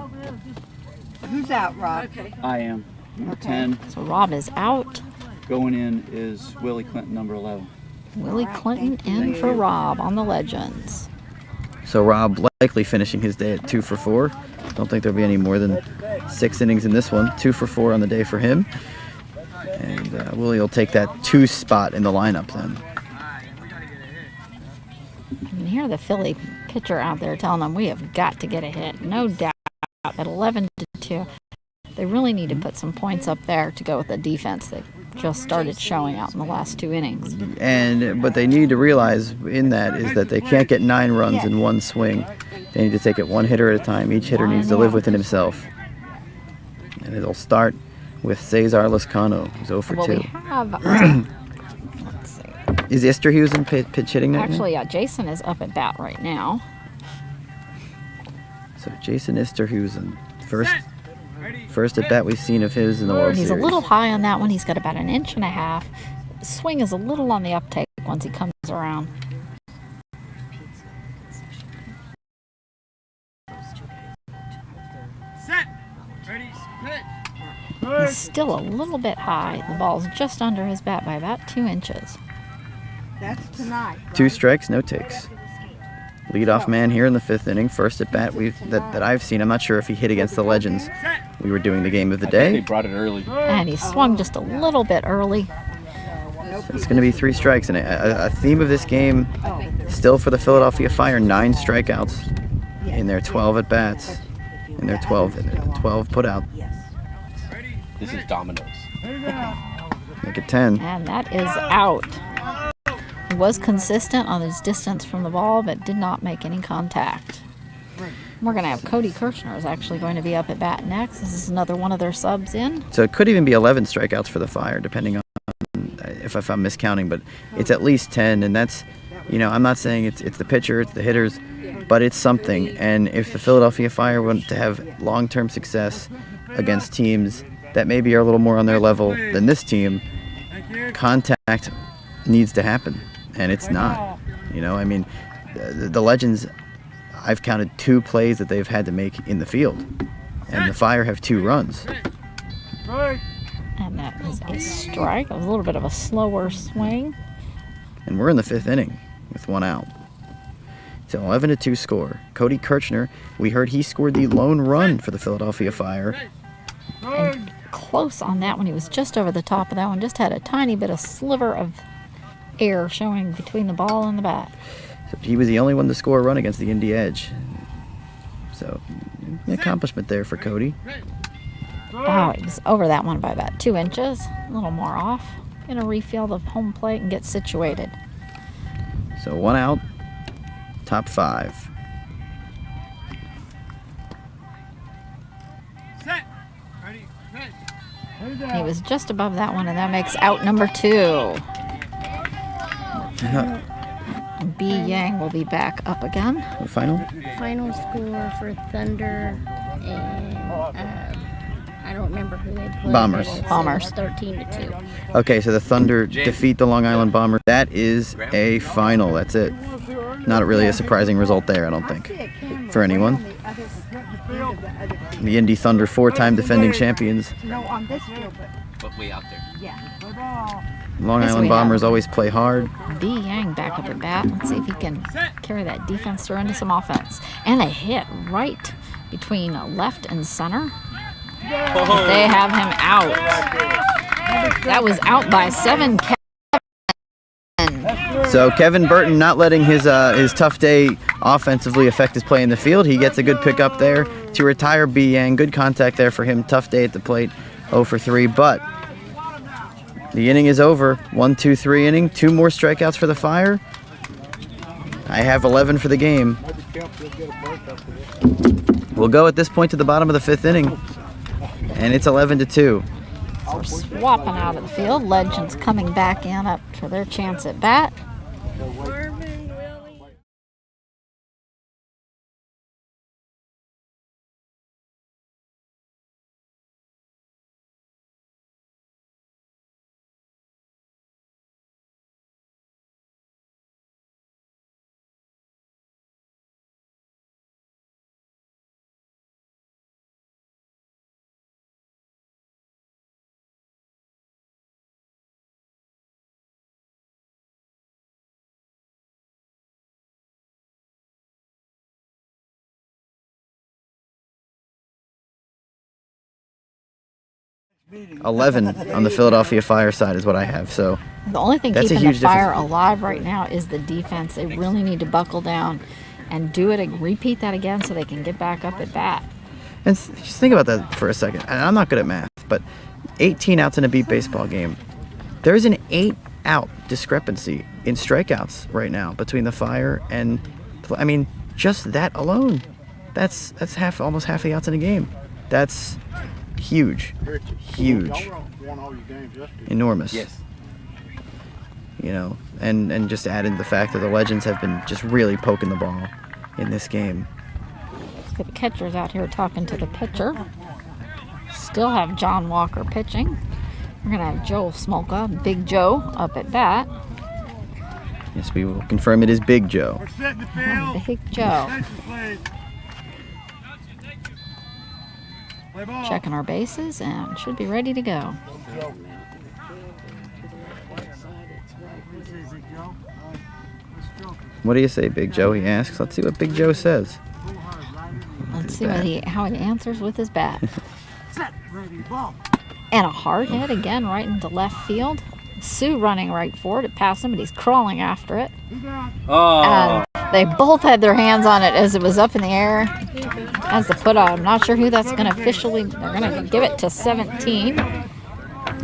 Who's out, Rob? I am number 10. So Rob is out. Going in is Willie Clinton, number 11. Willie Clinton in for Rob on the Legends. So Rob likely finishing his day at 2 for 4. Don't think there'll be any more than 6 innings in this one. 2 for 4 on the day for him. And Willie will take that 2 spot in the lineup then. You can hear the Philly pitcher out there telling them we have got to get a hit. No doubt at 11-2. They really need to put some points up there to go with the defense that just started showing out in the last 2 innings. But they need to realize in that is that they can't get 9 runs in one swing. They need to take it 1 hitter at a time. Each hitter needs to live within himself. And it'll start with Cesar Lascano, who's 0 for Well, 2. we have, let's see. Is Esterhuizen pitch hitting that now? Actually, yeah, Jason is up at bat right now. So Jason Esterhuizen, first at bat we've seen of his in the World He's Series. a little high on that one. He's got about 1.5 inches. Swing is a little on the uptake once he comes around. Set. Ready. Split. He's still a little bit high. The ball's just under his bat by about 2 inches. That's tonight. 2 strikes, no takes. Leadoff man here in the 5th inning. First at bat that I've seen. I'm not sure if he hit against the Legends. We were doing the game of the They day. brought it early. And he swung just a little bit early. So it's going to be 3 strikes. And a theme of this game, still for the Philadelphia Fire, 9 strikeouts in their 12 at bats, in their 12 put out. This is dominoes. Make it 10. And that is out. He was consistent on his distance from the ball, but did not make any contact. We're going to have Cody Kirchner is actually going to be up at bat next. This is another one of their subs in. So it could even be 11 strikeouts for the Fire, depending on if I'm miscounting, but it's at least 10. And that's, I'm not saying it's the pitcher, it's the hitters, but it's something. And if the Philadelphia Fire want to have long-term success against teams that maybe are a little more on their level than this team, contact needs to happen, and it's not. The Legends, I've counted 2 plays that they've had to make in the field, and the Fire have 2 runs. And that is a strike. It was a little bit of a slower swing. And we're in the 5th inning with 1 out. It's an 11-2 score. Cody Kirchner, we heard he scored the lone run for the Philadelphia Fire. And close on that one. He was just over the top of that one. Just had a tiny bit of sliver of air showing between the ball and the bat. So he was the only one to score a run against the Indy Edge. So, an accomplishment there for Cody. Oh, he was over that one by about 2 inches. A little more off. Gonna refill the home plate and get situated. So 1 out, top 5. Set. Ready, pitch. He was just above that one, and that makes out number 2. B. Yang will be back up again. The final? Final score for Thunder and I don't remember who they played. Bombers. but it's, Bombers. 13-2. Okay, so the Thunder defeat the Long Island Bombers. That is a final. That's it. Not really a surprising result there, I don't think, for anyone. The Indy Thunder, 4-time defending champions. No, on this field, But way out there. Long Yes, Island we have. Bombers always play hard. B. Yang back up at bat. Let's see if he can carry that defense through into some offense. And a hit right between left and center. They have him out. That was out by 7. So Kevin Burton not letting his tough day offensively affect his play in the field. He gets a good pick up there to retire B. Yang. Good contact there for him. Tough day at the plate. 0 for 3, but the inning is over. 1-2-3 inning. 2 more strikeouts for the Fire. I have 11 for the game. We'll go at this point to the bottom of the 5th inning, and it's 11-2. We're swapping out of the field. Legends coming back in up for their chance at bat. meeting. 11 on the Philadelphia Fire side is what I have. So The only thing That's a keeping the huge Fire difference. alive right now is the defense. They really need to buckle down and do it and repeat that again so they can get back up at bat. and just think about that for a second. And I'm not good at math, but 18 outs in a beat baseball game. There's an 8-out discrepancy in strikeouts right now between the Fire and, I mean, just that alone. That's almost half the outs in a game. That's huge. Huge. Enormous. Yes. You know, and just add in the fact that the Legends have been just really poking the ball in this game. The catcher's out here talking to the pitcher. Still have John Walker pitching. We're going to have Joe Smolka, Big Joe, up at bat. Yes, we will confirm it is Big Joe. We're setting the field. Big Joe. Attention, please. Play ball. Checking our bases and should be ready to go. What do you say, Big Joe? He asks. Let's see what Big Joe says. Let's see how he answers with his bat. Set, ready, ball. And a hard hit again right into left field. Sue running right for it. It passed him, but he's crawling after it. Oh. And they both had their hands on it as it was up in the air. As the put out. I'm not sure who that's going to officially. They're going to give it to 17.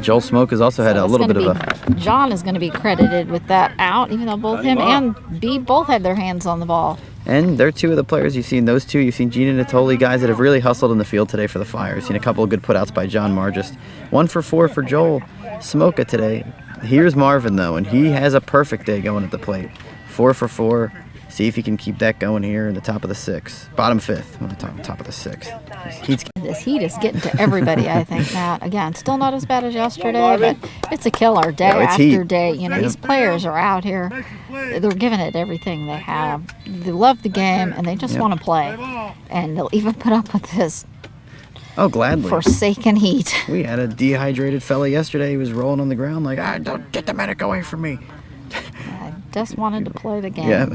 Joel Smoke has also had So a it's little bit gonna of a. be- John is going to be credited with that out, even though both him and B both had their hands on the ball. And they're two of the players you've seen. Those two, you've seen Gina Natoli, guys that have really hustled in the field today for the Fire. You've seen a couple of good putouts by John Margist. 1 for 4 for Joel Smoka today. Here's Marvin though, and he has a perfect day going at the plate. 4 for 4. See if he can keep that going here in the top of the 6th. Bottom 5th, on the top of the 6th. This heat is getting to everybody, I think, Matt. Again, still not as bad as yesterday, but it's a killer day No, it's after heat. day. You know, these players are out here. They're giving it everything they have. They love the game, and they just Yep. want to play. And they'll even put up with this Oh, gladly. forsaken heat. We had a dehydrated fella yesterday. He was rolling on the ground like, don't get the medic away from me. I just wanted to play the game. Yeah.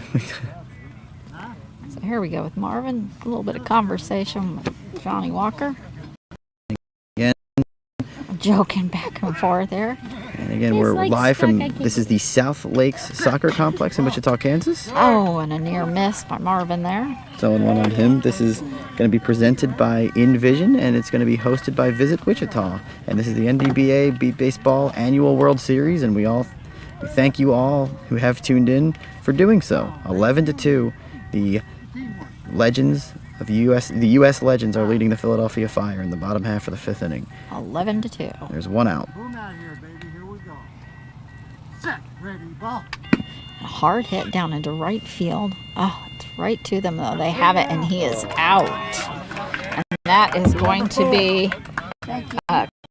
So here we go with Marvin. A little bit of conversation with Johnny Walker. Again. Joking back and forth there. And again, It's we're like live stuck, from, I can't- this is the South Lakes Soccer Complex in Wichita, Kansas. Oh, and a near miss by Marvin there. Someone went on him. This is going to be presented by InVision, and it's going to be hosted by Visit Wichita. And this is the NBBA Beat Baseball Annual World Series, and we all We thank you all who have tuned in for doing so. 11-2, the Legends of the U.S. Legends are leading the Philadelphia Fire in the bottom half of the 5th inning. 11-2. There's one out. Boom out here, baby. Here we go. Set. Ready, ball. A hard hit down into right field. Oh, it's right to them, though. They have it, and he is out. And that is going to be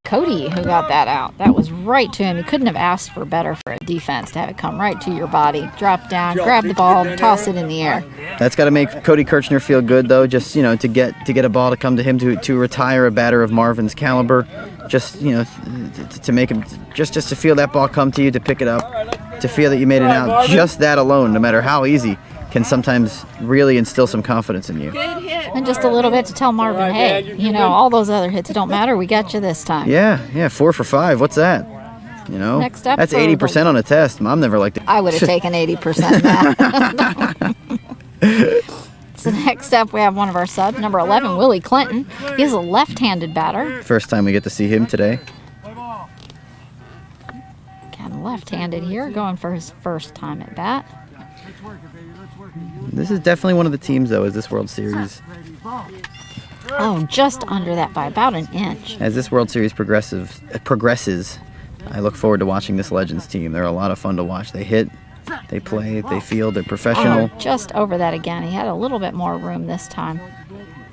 Cody who got that out. That was right to him. You couldn't have asked for better for a defense to have it come right to your body. Drop down, grab the ball, toss it in the air. That's got to make Cody Kirchner feel good, though. Just to get a ball to come to him to retire a batter of Marvin's caliber. Just to make him just to feel that ball come to you, to pick it up, to feel that you made it out. Just that alone, no matter how easy, can sometimes really instill some confidence in you. And just a little bit to tell Marvin, hey, all those other hits don't matter. We got you this time. Yeah, 4 for 5. What's that? Next up that's for 80% on a test. Mom never liked it. I would have taken 80% of that. So next up, we have one of our subs, number 11, Willie Clinton. He's a left-handed batter. First time we get to see him today. Again, left-handed here, going for his first time at bat. This is definitely one of the teams, though, as this World Series. Oh, just under that by about an inch. As this World Series progresses, I look forward to watching this Legends team. They're a lot of fun to watch. They hit, they play, they field, they're professional. Oh, just over that again. He had a little bit more room this time.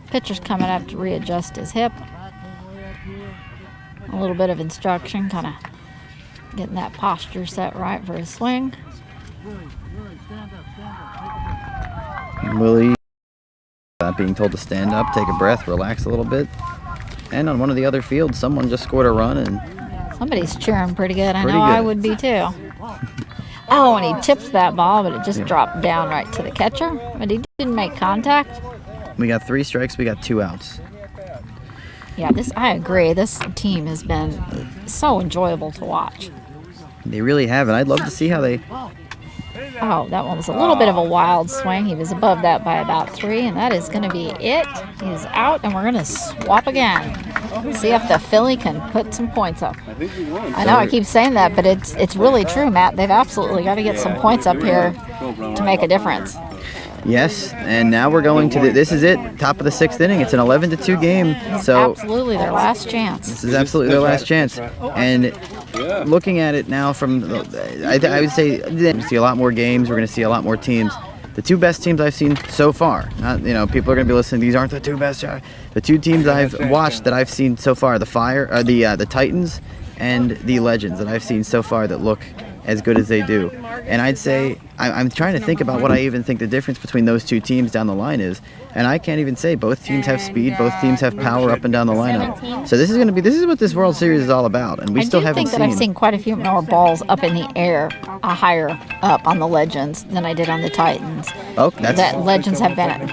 Pitcher's coming up to readjust his hip. A little bit of instruction, kind of getting that posture set right for his swing. Willie being told to stand up, take a breath, relax a little bit. And on one of the other fields, someone just scored a run, and somebody's cheering pretty good. I know good. I would be too. Oh, and he tipped that ball, but it just dropped down right to the catcher. But he didn't make contact. We got 3 strikes, we got 2 outs. Yeah, I agree. This team has been so enjoyable to watch. They really have, and I'd love to see how they... Oh, that one was a little bit of a wild swing. He was above that by about 3, and that is going to be it. He's out, and we're going to swap again. See if the Philly can put some points up. I know I keep saying that, but it's really true, Matt. They've absolutely got to get some points up here to make a difference. Yes, and now we're going to this is it, top of the 6th inning. It's an 11-2 game. So absolutely their last chance. This is absolutely their last chance. And looking at it now from, I would say, we're going to see a lot more games. We're going to see a lot more teams. The 2 best teams I've seen so far. Not, people are going to be listening. These aren't the 2 best. The 2 teams I've watched that I've seen so far: the the Titans and the Legends that I've seen so far that look as good as they do. And I'd say, I'm trying to think about what I even think the difference between those 2 teams down the line is, and I can't even say. Both teams have speed, both teams have power up and down the lineup. So this is what this World Series is all about, and we still haven't seen. I do think that I've seen quite a few more balls up in the air, higher up on the Legends than I did on the Titans. Oh, that Legends have been.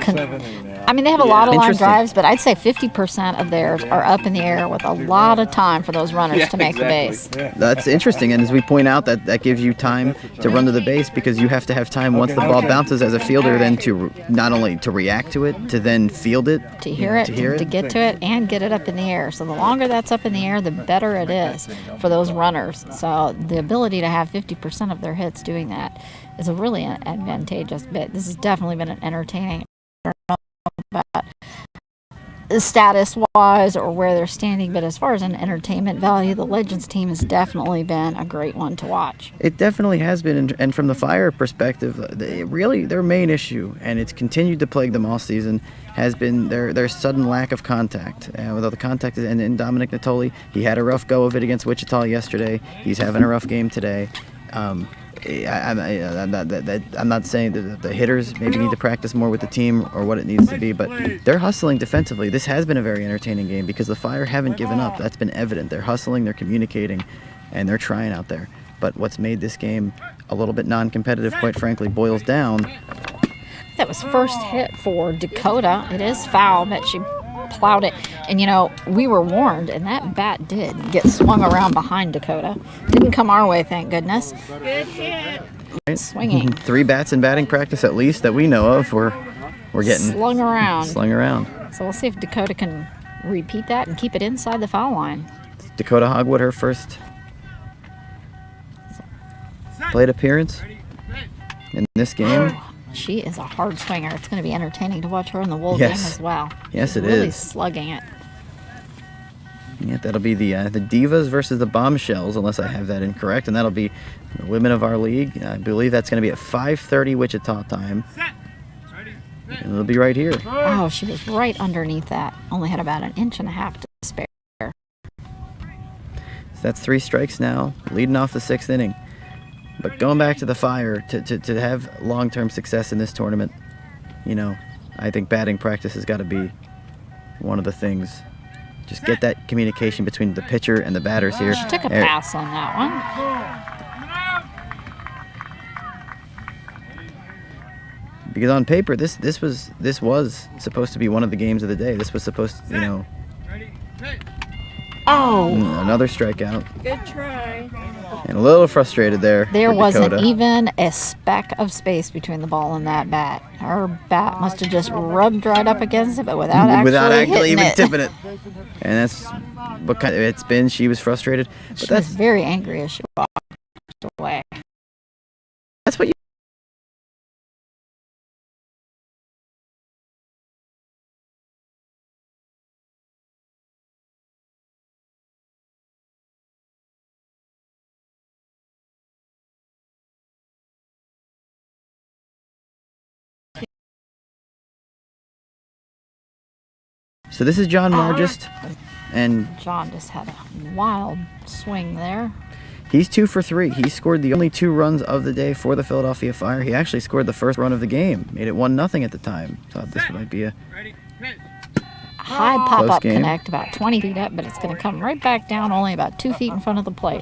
They have a lot of line drives, but I'd say 50% of theirs are up in the air with a lot of time for those runners to make the base. That's interesting, and as we point out, that gives you time to run to the base, because you have to have time once the ball bounces as a fielder, then to not only to react to it, to then field it, to hear it, to get to it, and get it up in the air. So the longer that's up in the air, the better it is for those runners. So the ability to have 50% of their hits doing that is a really advantageous bit. This has definitely been an entertaining. About status-wise or where they're standing, but as far as an entertainment value, the Legends team has definitely been a great one to watch. It definitely has been, and from the Fire perspective, their main issue, and it's continued to plague them all season, has been their sudden lack of contact. Although the contact is, and Dominic Natoli, he had a rough go of it against Wichita yesterday. He's having a rough game today. I'm not saying that the hitters maybe need to practice more with the team or what it needs to be, but they're hustling defensively. This has been a very entertaining game because the Fire haven't given up. That's been evident. They're hustling, they're communicating, and they're trying out there. But what's made this game a little bit non-competitive, quite frankly, boils down. That was first hit for Dakota. It is foul, but she plowed it. And, we were warned, and that bat did get swung around behind Dakota. Didn't come our way, thank goodness. Good hit. Right. Swinging. 3 bats in batting practice, at least, that we know of. We're getting slung around. So we'll see if Dakota can repeat that and keep it inside the foul line. Dakota Hogwood, her first plate appearance in this game. She is a hard swinger. It's going to be entertaining to watch her in the wool Yes. game as well. Yes, She's it really is. slugging it. Yeah, that'll be the Divas versus the Bombshells, unless I have that incorrect, and that'll be the women of our league. I believe that's going to be at 5:30 Wichita time, and it'll be right here. Oh, she was right underneath that. Only had about 1.5 inches to spare. So that's 3 strikes now, leading off the 6th inning. But going back to the Fire, to have long-term success in this tournament, you know, I think batting practice has got to be one of the things. Just get that communication between the pitcher and the batters here. She took a There- pass on that one. Because on paper, this was supposed to be one of the games of the day. This was supposed to, you know, Oh, another strikeout. Good try. And a little frustrated there. there with wasn't Dakota. even a speck of space between the ball and that bat. Her bat must have just rubbed right up against it, but without actually hitting even it. tipping it. And that's what kind of it's been. She was frustrated, but She was that's very angry as she walked away. what you. So this is John Margist, and John just had a wild swing there. he's 2 for 3. He scored the only 2 runs of the day for the Philadelphia Fire. He actually scored the first run of the game, made it 1-0 at the time. Thought this might be a High pop-up game. connect, about 20 feet up, but it's going to come right back down, only about 2 feet in front of the plate.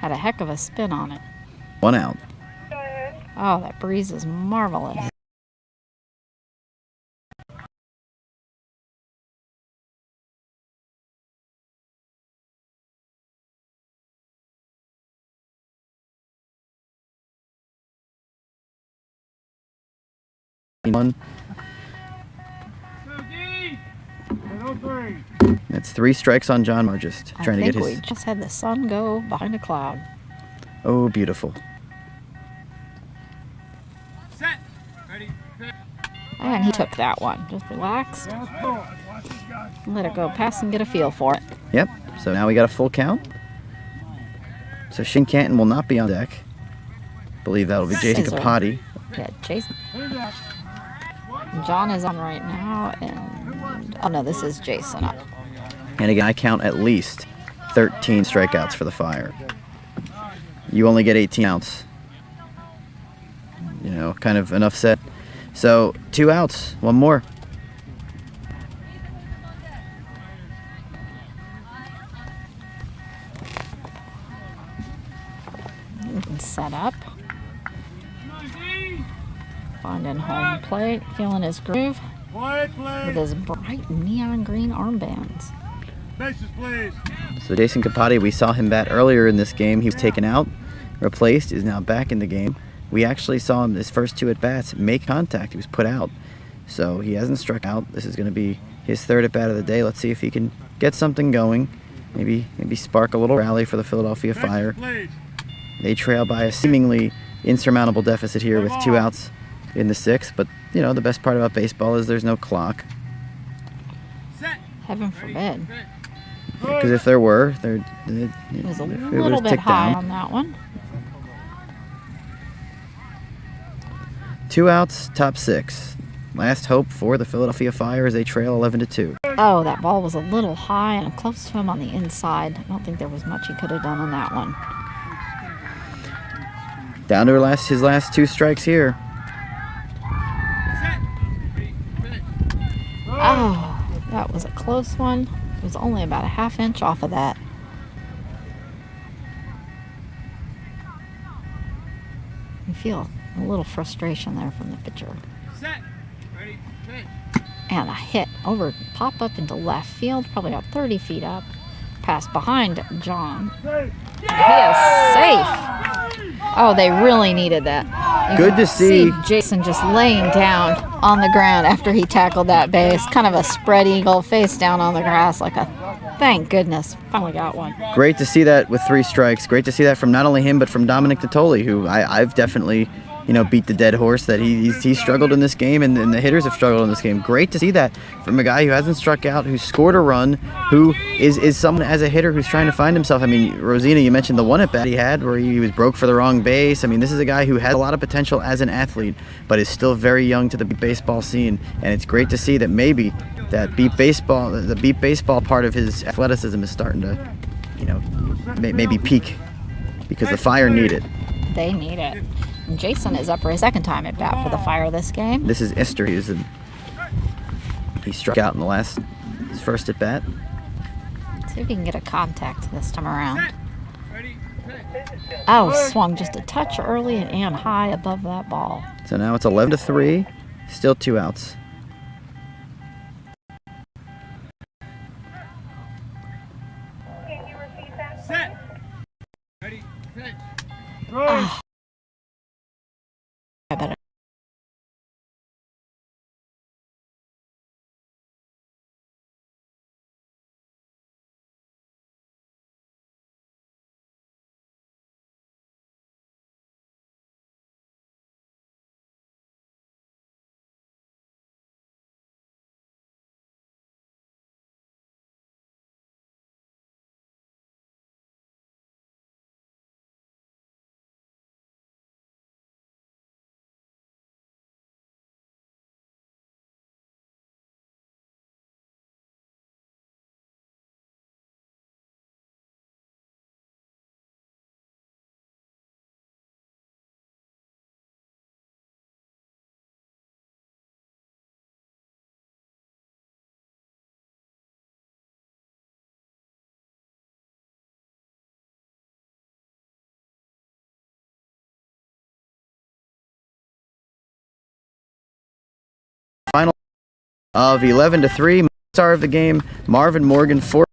Had a heck of a spin on it. 1 out. Oh, that breeze is marvelous. One. That's 3 strikes on John Margist, I trying to think get we his. just had the sun go behind a cloud. Oh, beautiful. And he took that one. Just relaxed. Let it go past and get a feel for it. Yep. So now we got a full count. So Shin Canton will not be on deck. Believe that'll be Jason Scissor. Capote. Yeah, Jason. John is on right now, and oh no, this is Jason up. And again, I count at least 13 strikeouts for the Fire. You only get 18 outs. You know, kind of enough said. So 2 outs, 1 more. You can set up. Finding home plate, feeling his groove Quiet, with please. his bright neon green armbands. Bases, please. So Jason Capote, we saw him bat earlier in this game. He was taken out, replaced, is now back in the game. We actually saw him his first 2 at-bats make contact. He was put out. So he hasn't struck out. This is going to be his 3rd at-bat of the day. Let's see if he can get something going. Maybe spark a little rally for the Philadelphia Fire. Please. They trail by a seemingly insurmountable deficit here with 2 outs in the 6th. But, you know, the best part about baseball is there's no clock. Heaven forbid. Because if there were, it It was a would've little bit ticked high down. on that one. 2 outs, top 6. Last hope for the Philadelphia Fire as they trail 11-2. Oh, that ball was a little high and close to him on the inside. I don't think there was much he could have done on that one. Down to his last 2 strikes here. Oh, that was a close one. It was only about a ½ inch off of that. You feel a little frustration there from the pitcher. And a hit over, pop up into left field, probably about 30 feet up. Pass behind John. He is safe. Oh, they really needed that. You Good can to see. Jason just laying down on the ground after he tackled that base. Kind of a spread eagle, face down on the grass like a Thank goodness. Finally got one. Great to see that with 3 strikes. Great to see that from not only him, but from Dominic Natoli, who I've definitely, beat the dead horse that he's struggled in this game, and the hitters have struggled in this game. Great to see that from a guy who hasn't struck out, who scored a run, who is someone as a hitter who's trying to find himself. I mean, Rosina, you mentioned the one at bat he had where he was broke for the wrong base. I mean, this is a guy who has a lot of potential as an athlete, but is still very young to the baseball scene, and it's great to see that maybe that the beat baseball part of his athleticism is starting to, maybe peak, because the Fire need it. They need it. Jason is up for his second time at bat for the Fire this game. This is Esther. He struck out in his first at bat. See if he can get a contact this time around. Oh, swung just a touch early and high above that ball. So now it's 11-3, still 2 outs. Set. Ready, pitch. Oh. I better. Final of 11-3. Star of the game, Marvin Morgan, 4